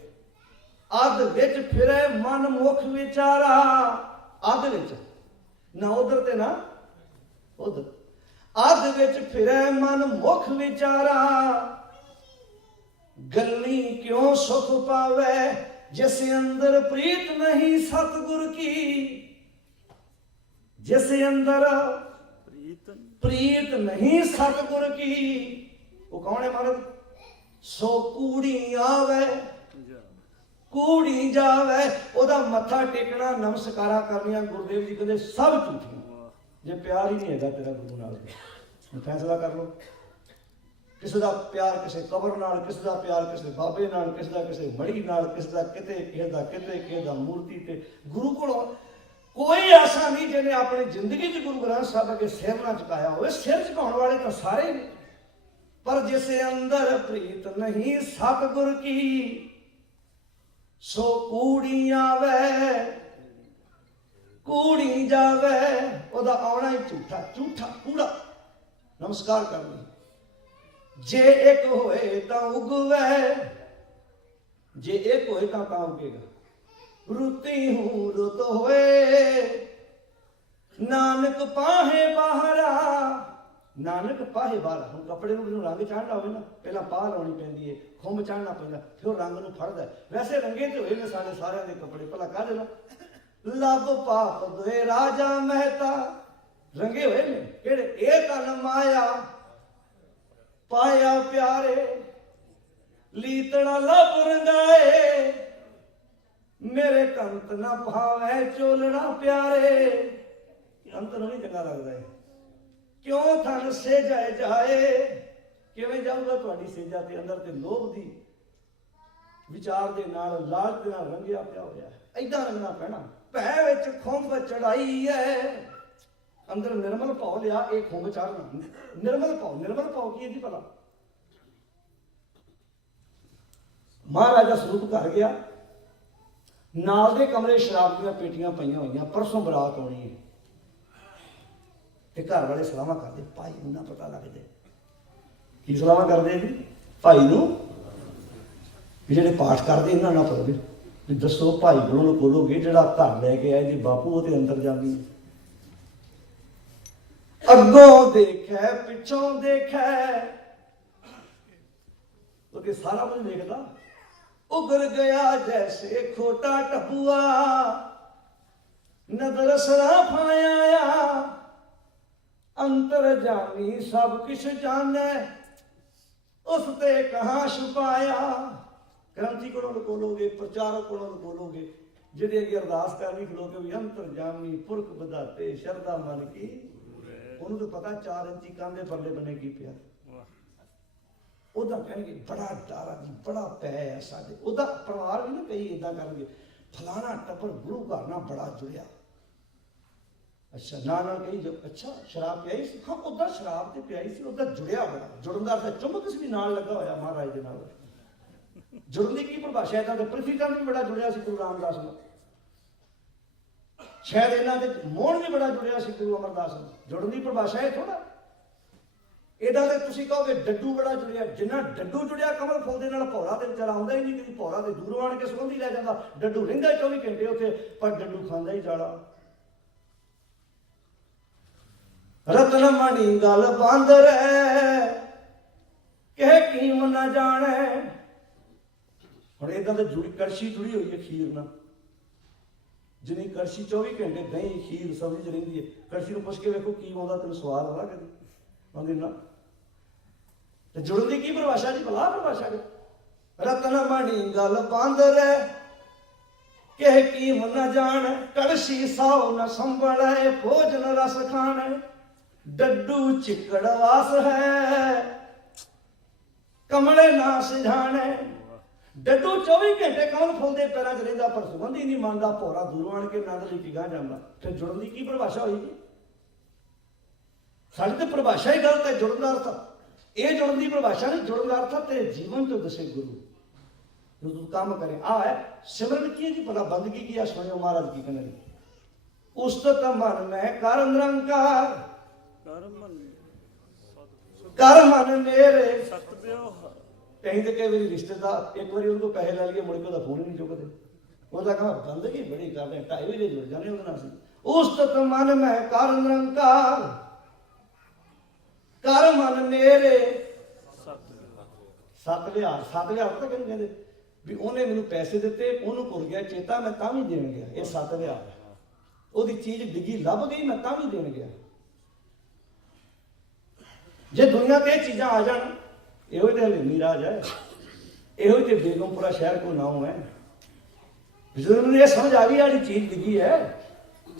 ਅੱਧ ਵਿੱਚ ਫਿਰੇ ਮਨ ਮੁਖ ਵਿਚਾਰਾ, ਅੱਧ ਵਿੱਚ ਨਾ ਉਧਰ ਤੇ ਨਾ ਉਧਰ, ਅੱਧ ਵਿੱਚ ਫਿਰੇ ਮਨ ਮੁਖ ਵਿਚਾਰਾ। ਗੱਲੀ ਕਿਉਂ ਸੁਖ ਪਾਵੇ, ਜਿਸ ਅੰਦਰ ਪ੍ਰੀਤ ਨਹੀਂ ਸਤਿਗੁਰ ਕੀ। ਜਿਸ ਅੰਦਰ ਪ੍ਰੀਤ ਨਹੀਂ ਸਤਿਗੁਰ ਕੀ, ਉਹ ਕੌਣ ਹੈ ਮਹਾਰਾਜ? ਸੋ ਕੂੜੀ ਆਵੇ ਕੂੜੀ ਜਾਵੇ। ਉਹਦਾ ਮੱਥਾ ਟੇਕਣਾ, ਨਮਸਕਾਰਾਂ ਕਰਨੀਆਂ, ਗੁਰਦੇਵ ਜੀ ਕਹਿੰਦੇ ਸਭ ਝੂਠੀਆਂ। ਜੇ ਪਿਆਰ ਹੀ ਨਹੀਂ ਹੈਗਾ ਤੇਰਾ ਗੁਰੂ ਨਾਲ ਤੇ ਫੈਸਲਾ ਕਰ ਲਓ। ਕਿਸੇ ਦਾ ਪਿਆਰ ਕਿਸੇ ਕਬਰ ਨਾਲ, ਕਿਸੇ ਦਾ ਪਿਆਰ ਕਿਸੇ ਬਾਬੇ ਨਾਲ, ਕਿਸੇ ਦਾ ਕਿਸੇ ਮੜੀ ਨਾਲ, ਕਿਸੇ ਦਾ ਕਿਤੇ, ਕਿਸੇ ਦਾ ਮੂਰਤੀ ਤੇ। ਗੁਰੂ ਕੋਲੋਂ ਕੋਈ ਐਸਾ ਨਹੀਂ ਜਿਹਨੇ ਆਪਣੀ ਜ਼ਿੰਦਗੀ 'ਚ ਗੁਰੂ ਗ੍ਰੰਥ ਸਾਹਿਬ ਅੱਗੇ ਸਿਰ ਨਾ ਝੁਕਾਇਆ ਹੋਵੇ। ਸਿਰ ਝੁਕਾਉਣ ਵਾਲੇ ਤਾਂ ਸਾਰੇ ਨੇ, ਪਰ ਜਿਸੇ ਅੰਦਰ ਪ੍ਰੀਤ ਨਹੀਂ ਸਤਿਗੁਰ ਕੀ, ਸੋ ਕੂੜੀ ਆਵੇ ਕੂੜੀ ਜਾਵੇ। ਉਹਦਾ ਆਉਣਾ ਹੀ ਝੂਠਾ ਕੂੜਾ। ਨਮਸਕਾਰ ਕਰ ਲਈ। ਜੇ ਇੱਕ ਹੋਏ ਤਾਂ ਉਗਵੇ, ਜੇ ਇੱਕ ਹੋਏ ਤਾਂ ਉਗੇਗਾ। ਰੁੱਤੀ ਹੂੰ ਰੁੱਤ ਹੋਏ, ਨਾਨਕ ਪਾਹੇ ਬਾਹਰਾ। ਨਾਨਕ ਪਾਹੇ ਬਾਹਰਾ। ਹੁਣ ਕੱਪੜੇ ਨੂੰ ਰੰਗ ਚਾੜਨਾ ਹੋਵੇ ਨਾ, ਪਹਿਲਾਂ ਪਾਹ ਲਾਉਣੀ ਪੈਂਦੀ ਹੈ, ਖੁੰਮ ਚਾੜਨਾ ਪੈਂਦਾ, ਫਿਰ ਰੰਗ ਨੂੰ ਫੜਦਾ। ਵੈਸੇ ਰੰਗੇ ਤੇ ਹੋਏ ਨੇ ਸਾਡੇ ਸਾਰਿਆਂ ਦੇ ਕੱਪੜੇ, ਭਲਾ ਕਾਹਦੇ ਨਾਲ? ਲੱਭ ਪਾਪ ਦੋਏ ਰਾਜਾ ਮਹਿਤਾ। ਰੰਗੇ ਹੋਏ ਨੇ ਕਿਹੜੇ? ਇਹ ਤਨ ਮਾਇਆ ਪਾਇਆ ਪਿਆਰੇ, ਲੀਤੜਾ ਲੱਭ ਰੰਗਾਏ, ਮੇਰੇ ਕੰਤ ਨਾ ਭਾਵੇਂ ਚੋਲਣਾ ਪਿਆਰੇ। ਅੰਤ ਨੂੰ ਨਹੀਂ ਚੰਗਾ ਲੱਗਦਾ ਹੈ। ਕਿਉਂ ਥਨ ਸੇਜਾਏ ਜਾਏ। ਕਿਵੇਂ ਜਾਊਗਾ ਤੁਹਾਡੀ ਸੇਜਾ ਤੇ ਅੰਦਰ ਤੇ ਲੋਭ ਦੀ ਵਿਚਾਰ ਦੇ ਨਾਲ, ਲਾਲਚ ਦੇ ਨਾਲ ਰੰਗਿਆ ਪਿਆ ਹੋਇਆ ਹੈ। ਏਦਾਂ ਰੰਗਣਾ ਪੈਣਾ। ਭੈ ਵਿੱਚ ਖੁੰਭ ਚੜਾਈ ਹੈ, ਅੰਦਰ ਨਿਰਮਲ ਭਾਉ ਲਿਆ, ਇਹ ਖੁੰਭ ਚੜਨਾ। ਨਿਰਮਲ ਭਾਉ ਕੀ ਹੈ ਜੀ ਭਲਾ? ਮਹਾਰਾਜਾ ਸਰੂਪ ਘਰ ਗਿਆ, ਨਾਲ ਦੇ ਕਮਰੇ ਸ਼ਰਾਬ ਦੀਆਂ ਪੇਟੀਆਂ ਪਈਆਂ ਹੋਈਆਂ, ਪਰਸੋਂ ਬਰਾਤ ਆਉਣੀ ਹੈ। ਤੇ ਘਰ ਵਾਲੇ ਸਲਾਹਾਂ ਕਰਦੇ, ਭਾਈ ਨੂੰ ਨਾ ਪਤਾ ਲੱਗ ਜਾਏ। ਕੀ ਸਲਾਹਾਂ ਕਰਦੇ ਜੀ? ਭਾਈ ਨੂੰ ਵੀ ਜਿਹੜੇ ਪਾਠ ਕਰਦੇ ਇਹਨਾਂ ਨਾ ਪਵੇ। ਵੀ ਦੱਸੋ ਭਾਈ ਕੋਲੋਂ ਕੋਲੋਗੇ ਜਿਹੜਾ ਘਰ ਲੈ ਕੇ ਆਏ ਜੀ ਬਾਪੂ, ਉਹ ਤੇ ਅੰਦਰ ਜਾਂਦੀ। ਅੱਗੋਂ ਦੇਖੈ ਪਿੱਛੋਂ ਦੇਖੈ, ਉਹ ਤੇ ਸਾਰਾ ਕੁਝ ਦੇਖਦਾ। ਉਗਰ ਗਿਆ ਜੈਸੇ ਖੋਟਾ ਟਪੂਆ, ਨਦਰ ਸਰਾਫ ਆਇਆ, ਅੰਤਰ ਜਾਮੀ ਸਭ ਕਿਛ ਜਾਣੈ, ਉਸ ਤੇ ਕਹਾਂ ਛੁਪਾਇਆ। ਗ੍ਰੰਥੀ ਕੋਲੋਂ ਲਕੋਲੋਗੇ, ਪ੍ਰਚਾਰਕ ਕੋਲੋਂ ਲਕੋਲੋਗੇ, ਜਿਹਦੇ ਅੱਗੇ ਅਰਦਾਸ ਕਰਨੀ ਖਲੋਗੇ ਵੀ ਅੰਤਰ ਜਾਮੀ ਪੁਰਖ ਵਧਾਤੇ ਸ਼ਰਧਾ ਮਨ ਕੀ, ਉਹਨੂੰ ਤਾਂ ਪਤਾ 4 ਇੰਚੀ ਕੰਧ ਪਰਲੇ ਬੰਨੇ ਕੀ ਪਿਆ। ਉਹਦਾ ਕਹਿਣਗੇ ਬੜਾ ਡਰ ਆ ਜੀ, ਬੜਾ ਪੈ ਆ ਸਾਡੇ। ਉਹਦਾ ਪਰਿਵਾਰ ਵੀ ਨਾ ਕਈ ਏਦਾਂ ਕਰਨਗੇ, ਫਲਾਣਾ ਟੱਬਰ ਗੁਰੂ ਘਰ ਨਾਲ ਬੜਾ ਜੁੜਿਆ। ਅੱਛਾ ਨਾ ਕਹੀ ਜੋ ਅੱਛਾ ਸ਼ਰਾਬ ਪਿਆਈ ਸੀ, ਹਾਂ ਉਹਦਾ ਸ਼ਰਾਬ ਤੇ ਪਿਆਈ ਸੀ, ਉਹਦਾ ਜੁੜਿਆ ਬੜਾ। ਜੁੜਨ ਦਾ ਅਰਥ ਚੁੰਬਕ ਵੀ ਨਾਲ ਲੱਗਾ ਹੋਇਆ ਮਹਾਰਾਜ ਦੇ ਨਾਲ। ਜੁੜਨ ਦੀ ਕੀ ਪਰਿਭਾਸ਼ਾ? ਇਹਦਾ ਤੇ ਪ੍ਰਿਥਵੀ ਚੰਦ ਵੀ ਬੜਾ ਜੁੜਿਆ ਸੀ ਗੁਰੂ ਰਾਮਦਾਸ ਨਾਲ। ਸ਼ਾਇਦ ਇਹਨਾਂ ਦੇ ਮੋਹਨ ਵੀ ਬੜਾ ਜੁੜਿਆ ਸੀ ਗੁਰੂ ਅਮਰਦਾਸ ਨਾਲ। ਜੁੜਨ ਦੀ ਪਰਿਭਾਸ਼ਾ ਇਹ ਥੋੜਾ। ਇਹਦਾ ਤੇ ਤੁਸੀਂ ਕਹੋਗੇ ਡੱਡੂ ਬੜਾ ਜੁੜਿਆ। ਜਿੰਨਾ ਡੱਡੂ ਜੁੜਿਆ ਕਮਲ ਫੁੱਲ ਦੇ ਨਾਲ, ਭੌਰਾ ਤੇ ਵਿਚਾਰਾ ਆਉਂਦਾ ਹੀ ਨਹੀਂ। ਕਦੀ ਭੌਰਾ ਦੇ ਦੂਰੋਂ ਆਣ ਕੇ ਸੁਗੰਧੀ ਲੈ ਜਾਂਦਾ, ਡੱਡੂ ਰਹਿੰਦਾ 24 ਘੰਟੇ ਉੱਥੇ, ਪਰ ਡੱਡੂ ਖਾਂਦਾ ਹੀ ਜਾਲਾ। ਰਤਨ ਮਣੀ ਗਲ ਬੰਦ ਰਹਿ, ਕਹਿ ਕੀਮ ਨਾ ਜਾਣੈ। ਹੁਣ ਏਦਾਂ ਤੇ ਜੁੜੀ ਕੜਛੀ ਜੁੜੀ ਹੋਈ ਹੈ ਖੀਰ ਨਾਲ। ਜਿੰਨੀ ਕੜਛੀ 24 ਘੰਟੇ ਦਹੀਂ ਖੀਰ ਸਬਜ਼ੀ 'ਚ ਰਹਿੰਦੀ ਹੈ, ਕੜਛੀ ਨੂੰ ਪੁੱਛ ਕੇ ਵੇਖੋ ਕੀ ਆਉਂਦਾ, ਤੈਨੂੰ ਸਵਾਦ ਆਉਂਦਾ ਕਦੀ? ਆਉਂਦੀ ਨਾ। ਤੇ ਜੁੜਨ ਦੀ ਕੀ ਪਰਿਭਾਸ਼ਾ ਜੀ? ਭਲਾ ਪਰਿਭਾਸ਼ਾ ਕਿ ਰਤਨ ਮਣੀ ਗਲ ਬੰਦ ਰਹਿ, ਕਹਿ ਕੀਮ ਨਾ ਜਾਣੈ, ਕੜਛੀ ਸਾਉ ਨ ਸੰਭਲੈ, ਭੋਜਨ ਰਸ ਖਾਣੈ। ਡੱਡੂ ਚਿੱਕੜ ਵਾਸ ਹੈ, ਕਮਲੇ ਨਾ ਸਿਝਾਣੈ। ਡੱਡੂ 24 ਘੰਟੇ ਕਮਲ ਫੁੱਲ ਦੇ ਪੈਰਾਂ 'ਚ ਰਹਿੰਦਾ, ਪਰ ਸੁਗੰਧੀ ਨਹੀਂ ਮੰਨਦਾ। ਭੌਰਾ ਦੂਰੋਂ ਆਣ ਕੇ ਨੰਦ ਲਈ ਕੀ ਗਾਹ ਜਾਂਦਾ। ਫਿਰ ਜੁੜਨ ਦੀ ਕੀ ਪਰਿਭਾਸ਼ਾ ਹੋਈ ਜੀ? ਸਾਡੀ ਤੇ ਪਰਿਭਾਸ਼ਾ ਹੀ ਗਲਤ ਹੈ। ਜੁੜਨ ਦਾ ਅਰਥ ਇਹ ਜੁੜਨ ਦੀ ਪਰਿਭਾਸ਼ਾ ਨਹੀਂ। ਜੁੜਨ ਦਾ ਅਰਥ ਤੇਰੇ ਜੀਵਨ ਤੋਂ ਦੱਸੇ ਗੁਰੂ ਜਦੋਂ ਤੂੰ ਕੰਮ ਕਰੇ। ਆ ਹੈ ਸਿਮਰਨ ਕੀ ਹੈ ਜੀ? ਭਲਾ ਬੰਦਗੀ ਕੀ ਆ? ਸੁਣਿਓ ਮਹਾਰਾਜ ਕੀ ਕਹਿੰਦੇ ਨੇ। ਉਸਤਤ ਮਨ ਮੈਂ ਕਰ ਨਿਰੰਕਾਰ, ਕਰ ਮਨ ਮੇਰੇ ਸਤਿ। ਕਹੀਂ ਤੇ ਕਈ ਵਾਰੀ ਰਿਸ਼ਤੇਦਾਰ ਇੱਕ ਵਾਰੀ ਉਹਦੇ ਕੋਲ ਪੈਸੇ ਲੈ ਲਈਏ, ਮੁੜ ਕੇ ਉਹਦਾ ਫੋਨ ਹੀ ਨਹੀਂ ਚੁੱਕਦੇ। ਉਹਦਾ ਕਹਾਂ ਬੰਦਗੀ ਬੜੀ ਕਰਦੇ, 2:30 ਵਜੇ ਜੁੜ ਜਾਂਦੇ ਉਹਦੇ ਨਾਲ। ਸੀ ਉਸਤਤ ਮਨ ਮੈਂ ਕਰ ਨਿਰੰਕਾਰ, ਕਰ ਮਨ ਮੇਰੇ ਸਤ ਵਿਹਾਰ। ਸਤ ਵਿਹਾਰ ਤਾਂ ਕਹਿੰਦੇ ਵੀ ਉਹਨੇ ਮੈਨੂੰ ਪੈਸੇ ਦਿੱਤੇ, ਉਹਨੂੰ ਭੁੱਲ ਗਿਆ ਚੇਤਾ, ਮੈਂ ਤਾਂ ਵੀ ਦੇਣ ਗਿਆ। ਇਹ ਸਤ ਵਿਹਾਰ। ਉਹਦੀ ਚੀਜ਼ ਡਿੱਗੀ ਲੱਭ ਗਈ, ਮੈਂ ਤਾਂ ਵੀ ਦੇਣ ਗਿਆ। ਜੇ ਦੁਨੀਆ ਤੇ ਇਹ ਚੀਜ਼ਾਂ ਆ ਜਾਣ, ਇਹੋ ਹੀ ਤੇ ਹਵੇਲੀ ਰਾਜ ਹੈ, ਇਹੋ ਹੀ ਤੇ ਬੇਗਮਪੁਰਾ ਸ਼ਹਿਰ ਕੋ ਨਾਮ ਹੈ। ਜਦੋਂ ਮੈਨੂੰ ਇਹ ਸਮਝ ਆ ਗਈ ਆੜੀ ਚੀਜ਼ ਡਿੱਗੀ ਹੈ,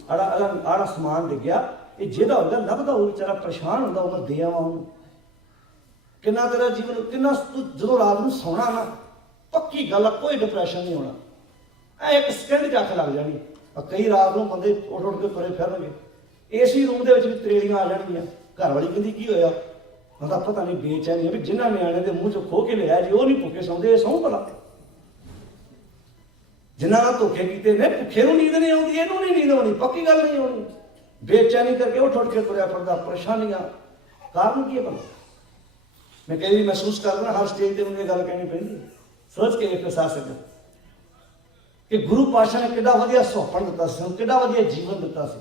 ਆੜਾ ਸਮਾਨ ਡਿੱਗਿਆ, ਇਹ ਜਿਹਦਾ ਹੁੰਦਾ ਲੱਭਦਾ ਉਹ ਵਿਚਾਰਾ ਪਰੇਸ਼ਾਨ ਹੁੰਦਾ, ਉਹ ਮੈਂ ਦੇ ਆਵਾਂ ਉਹਨੂੰ। ਕਿੰਨਾ ਤੇਰਾ ਜੀਵਨ, ਕਿੰਨਾ ਤੂੰ ਜਦੋਂ ਰਾਤ ਨੂੰ ਸੌਣਾ ਨਾ, ਪੱਕੀ ਗੱਲ ਆ, ਕੋਈ ਡਿਪਰੈਸ਼ਨ ਨਹੀਂ ਹੋਣਾ। ਇਹ ਇੱਕ ਸਕਿੰਟ 'ਚ ਅੱਖ ਲੱਗ ਜਾਣੀ। ਕਈ ਰਾਤ ਨੂੰ ਬੰਦੇ ਉੱਠ ਉੱਠ ਕੇ ਤੁਰੇ ਫਿਰਨਗੇ, ਏਸੀ ਰੂਮ ਦੇ ਵਿੱਚ ਵੀ ਤਰੇੜੀਆਂ ਆ ਜਾਣਗੀਆਂ। ਘਰ ਵਾਲੀ ਕਹਿੰਦੀ ਕੀ ਹੋਇਆ? ਉਹਦਾ ਪਤਾ ਨਹੀਂ, ਬੇਚੈਨੀ ਵੀ ਜਿਨ੍ਹਾਂ ਨਿਆਣੇ ਦੇ ਮੂੰਹ 'ਚੋਂ ਖੋਹ ਕੇ ਲਿਆ ਜੀ ਉਹ ਨਹੀਂ ਭੁੱਖੇ ਸੌਂਦੇ, ਇਹ ਸੌਂ ਭਲਾ। ਜਿਨ੍ਹਾਂ ਨਾਲ ਧੋਖੇ ਕੀਤੇ ਨੇ, ਭੁੱਖੇ ਨੂੰ ਨੀਂਦ ਨਹੀਂ ਆਉਂਦੀ, ਇਹਨੂੰ ਨਹੀਂ ਨੀਂਦ ਆਉਣੀ, ਪੱਕੀ ਗੱਲ ਨਹੀਂ ਆਉਣੀ। ਬੇਚੈਨੀ ਕਰਕੇ ਉੱਠ ਉੱਠ ਕੇ ਤੁਰਿਆ ਫਿਰਦਾ, ਪਰੇਸ਼ਾਨੀਆਂ। ਕਾਰਨ ਕੀ ਹੈ ਭਲਾ? ਮੈਂ ਕਈ ਵਾਰੀ ਮਹਿਸੂਸ ਕਰਦਾ ਹਰ ਸਟੇਜ ਤੇ ਮੈਨੂੰ ਇਹ ਗੱਲ ਕਹਿਣੀ ਪੈਂਦੀ। ਸੋਚ ਕੇ ਵੇਖੋ ਸਾਸਕ ਕਿ ਗੁਰੂ ਪਾਤਸ਼ਾਹ ਨੇ ਕਿੱਡਾ ਵਧੀਆ ਸੁਹੱਪਣ ਦਿੱਤਾ ਸੀ, ਕਿੱਡਾ ਵਧੀਆ ਜੀਵਨ ਦਿੱਤਾ ਸੀ।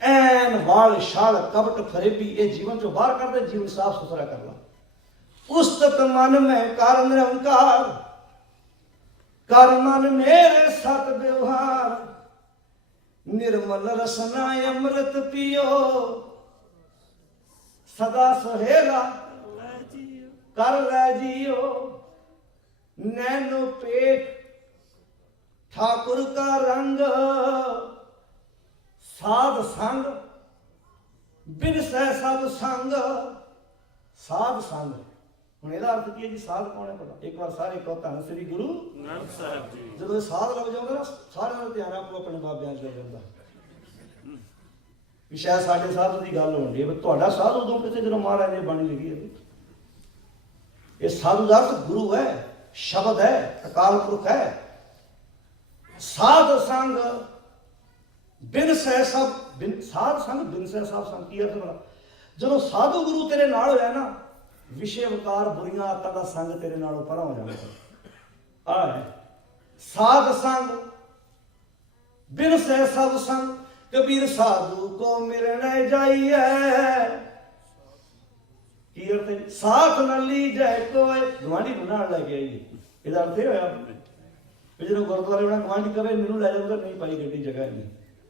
ਐਨ ਵਾਲ ਛਾਲ ਕਪਟ ਫਰੇਬੀ ਇਹ ਜੀਵਨ ਚੋਂ ਬਾਹਰ ਕਰਦੇ, ਜੀਵਨ ਸਾਫ ਸੁਥਰਾ ਕਰ ਲਾ। ਉਸਤਤ ਮਨ ਮੈਂ ਕਰ ਨਿਰੰਕਾਰ, ਕਰ ਮਨ ਮੇਰੇ ਸਤ ਵਿਵਹਾਰ, ਨਿਰਮਲ ਰਸਨਾ ਅੰਮ੍ਰਿਤ ਪੀਓ, ਸਦਾ ਸੁਹੇਲਾ ਕਰ ਲੈ ਜੀਓ। ਨੈਣੋ ਪੇਟ ठाकुर का रंग, साध संग बिन सह सब संग। साध संग ਹੁਣ ਇਹਦਾ ਅਰਥ ਕੀ ਹੈ ਜੀ? ਸਾਧ ਕੌਣ ਹੈ ਪਤਾ? ਇੱਕ ਵਾਰ ਸਾਰੇ ਕਹੋ ਧੰਨ ਸ੍ਰੀ ਗੁਰੂ ਨਾਨਕ ਸਾਹਿਬ ਜੀ। ਜਦੋਂ ਸਾਧ ਲੱਗ ਜਾਂਦਾ ਨਾ, ਸਾਰਿਆਂ ਦਾ ਧਿਆਨ ਆਪੋ ਆਪਣੇ ਬਾਬਿਆਂ 'ਚ ਲੱਗ ਜਾਂਦਾ ਵੀ ਸ਼ਾਇਦ ਸਾਡੇ ਸਾਧੂ ਦੀ ਗੱਲ ਹੋਣੀ ਹੈ। ਤੁਹਾਡਾ ਸਾਧੂ ਉਦੋਂ ਕਿਤੇ ਜਦੋਂ ਮਹਾਰਾਜ ਨੇ ਬਾਣੀ ਲਿਖੀ ਹੈ। ਇਹ ਸਾਧੂ ਦਾ ਅਰਥ ਗੁਰੂ ਹੈ, ਸ਼ਬਦ ਹੈ, ਅਕਾਲ ਪੁਰਖ ਹੈ। ਸਾਧ ਸੰਗ ਬਿਨ ਸਹਿ ਸਭ, ਸਾਧ ਸੰਗ ਬਿਨ ਸਹਿ ਸਭ ਸੰਗ ਕੀ ਅਰਥ ਬਣਾ? ਜਦੋਂ ਸਾਧੂ ਗੁਰੂ ਤੇਰੇ ਨਾਲ ਹੋਇਆ ਨਾ, ਵਿਸ਼ੇ ਵਿਕਾਰ ਬੁਰੀਆਂ ਆਦਤਾਂ ਦਾ ਸੰਗ ਤੇਰੇ ਨਾਲੋਂ ਪਰਾਂ ਹੋ ਜਾਣਾ। ਆ ਹੈ ਸਾਧ ਸੰਗ ਬਿਨ ਸਹਿ ਸਭ ਸੰਗ, ਕਬੀਰ ਸਾਧੂ ਕੋ ਮਿਲਣ ਜਾਈਐ। ਕੀ ਅਰਥ ਹੈ? ਸਾਥ ਨਾ ਲੀਜੈ ਕੋਇ, ਗਵਾਂਢੀ ਨੂੰ ਨਾਲ ਲੈ ਕੇ ਆਈਏ। ਇਹਦਾ ਅਰਥ ਇਹ ਹੋਇਆ ਵੀ ਜਦੋਂ ਗੁਰਦੁਆਰੇ ਬਣਾ ਗਵਾਂਢੀ ਕਵੇ ਮੈਨੂੰ ਲੈ ਜਾਊਗਾ, ਨਹੀਂ ਭਾਈ ਗੱਡੀ ਜਗ੍ਹਾ ਨਹੀਂ।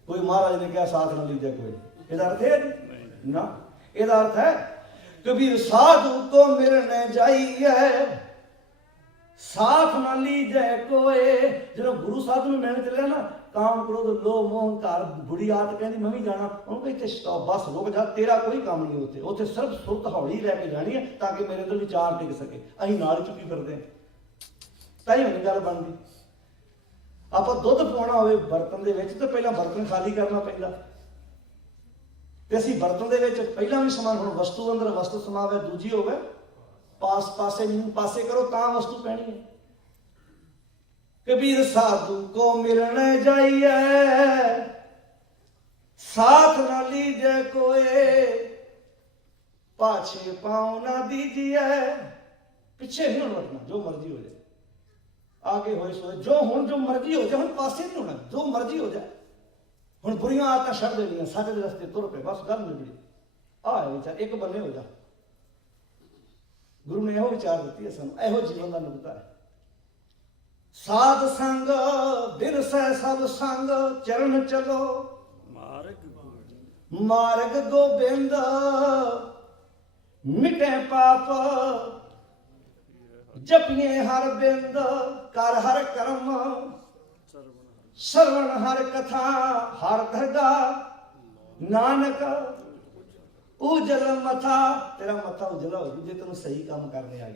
ਕੋਈ ਮਹਾਰਾਜ ਨੇ ਕਿਹਾ ਸਾਥ ਨਾ ਲੀਜੈ ਕੋਈ, ਇਹਦਾ ਅਰਥ ਹੈ ਨਾ। ਇਹਦਾ ਅਰਥ ਹੈ ਕਬੀਰ ਸਾਧੂ ਕੋ ਮਿਲਣ ਜਾਈਐ, ਸਾਥ ਨਾ ਲੀਜੈ ਕੋਏ। ਜਦੋਂ ਗੁਰੂ ਸਾਧੂ ਨੂੰ ਮਿਲਣ ਚੱਲਿਆ ਨਾ, ਕਾਮ ਕ੍ਰੋਧ ਲੋਭ ਮੋਹ ਹੰਕਾਰ ਬੁਰੀ ਆਦਤ ਕਹਿੰਦੀ ਮੈਂ ਵੀ ਜਾਣਾ, ਉਹਨੂੰ ਕਹਿੰਦੇ ਇੱਥੇ ਸਟਾਪ, ਬਸ ਰੁਕ ਜਾ, ਤੇਰਾ ਕੋਈ ਕੰਮ ਨਹੀਂ ਉੱਥੇ। ਉੱਥੇ ਸਿਰਫ ਸੁਰਤ ਹੌਲੀ ਲੈ ਕੇ ਜਾਣੀ ਹੈ ਤਾਂ ਕਿ ਮੇਰੇ ਅੰਦਰ ਵਿਚਾਰ ਟਿਕ ਸਕੇ। ਅਸੀਂ ਨਾਲ ਹੀ ਚੁੱਕੀ ਫਿਰਦੇ ਤਾਂ ਹੀ ਨਹੀਂ ਗੱਲ ਬਣਦੀ। ਆਪਾਂ ਦੁੱਧ ਪਾਉਣਾ ਹੋਵੇ ਬਰਤਨ ਦੇ ਵਿੱਚ ਤਾਂ ਪਹਿਲਾਂ ਬਰਤਨ ਖਾਲੀ ਕਰਨਾ ਪੈਂਦਾ, ਤੇ ਅਸੀਂ ਬਰਤਨ ਦੇ ਵਿੱਚ ਪਹਿਲਾਂ ਵੀ ਸਮਾਨ, ਹੁਣ ਵਸਤੂ ਅੰਦਰ ਵਸਤੂ ਸਮਾਵੇ, ਦੂਜੀ ਹੋਵੇ ਪਾਸੇ ਮੂੰਹ ਪਾਸੇ ਕਰੋ ਤਾਂ ਵਸਤੂ ਪੈਣੀ ਹੈ। ਕਬੀਰ ਸਾਧੂ ਕੋ ਮਿਲਣ ਜਾਈਐ, ਸਾਥ ਨਾ ਲੀਜੈ ਕੋਏ, ਪਾਛੇ ਪਾਉ ਨਾ ਦੀਜੀਐ। ਪਿੱਛੇ ਨਹੀਂ ਹੋਣਾ, ਜੋ ਮਰਜ਼ੀ ਹੋ ਜਾਏ, ਆਗੇ ਹੋਏ ਸੋਏ, ਜੋ ਹੁਣ ਜੋ ਮਰਜ਼ੀ ਹੋ ਜਾਏ, ਹੁਣ ਪਾਸੇ ਨਹੀਂ ਹੋਣਾ, ਜੋ ਮਰਜ਼ੀ ਹੋ ਜਾਏ। ਹੁਣ ਬੁਰੀਆਂ ਆਦਤਾਂ ਛੱਡ ਦੇਣੀਆਂ, ਸੱਚ ਦੇ ਰਸਤੇ ਤੁਰ ਪਏ, ਬਸ ਗੱਲ ਨਿਬੜੀ। ਆਹ ਵਿਚਾਰ ਇੱਕ ਬੰਨੇ ਹੋ ਜਾ। ਗੁਰੂ ਨੇ ਇਹੋ ਵਿਚਾਰ ਦਿੱਤੀ ਹੈ ਸਾਨੂੰ, ਇਹੋ ਜੀਵਨ ਦਾ ਨੁਕਤਾ ਹੈ। ਸਾਧ ਸੰਗ ਬਿਨ ਸਹਿ ਸਭ ਸੰਗ, ਚਰਨ ਚਲੋ ਮਾਰਗ ਗੋਬਿੰਦ, ਮਿਟੇ ਪਾਪ ਜਪੀਏ ਹਰ ਬਿੰਦ, ਕਰ ਹਰ ਕਰਮ ਸਰਵਣ ਹਰ ਕਥਾ, ਹਰ ਦਰਗਾ ਨਾਨਕ ਉਜਲ ਮਥਾ। ਤੇਰਾ ਮੱਥਾ ਉਜਲਾ ਹੋ ਜੂ ਜੇ ਤੈਨੂੰ ਸਹੀ ਕੰਮ ਕਰਨੇ ਆ।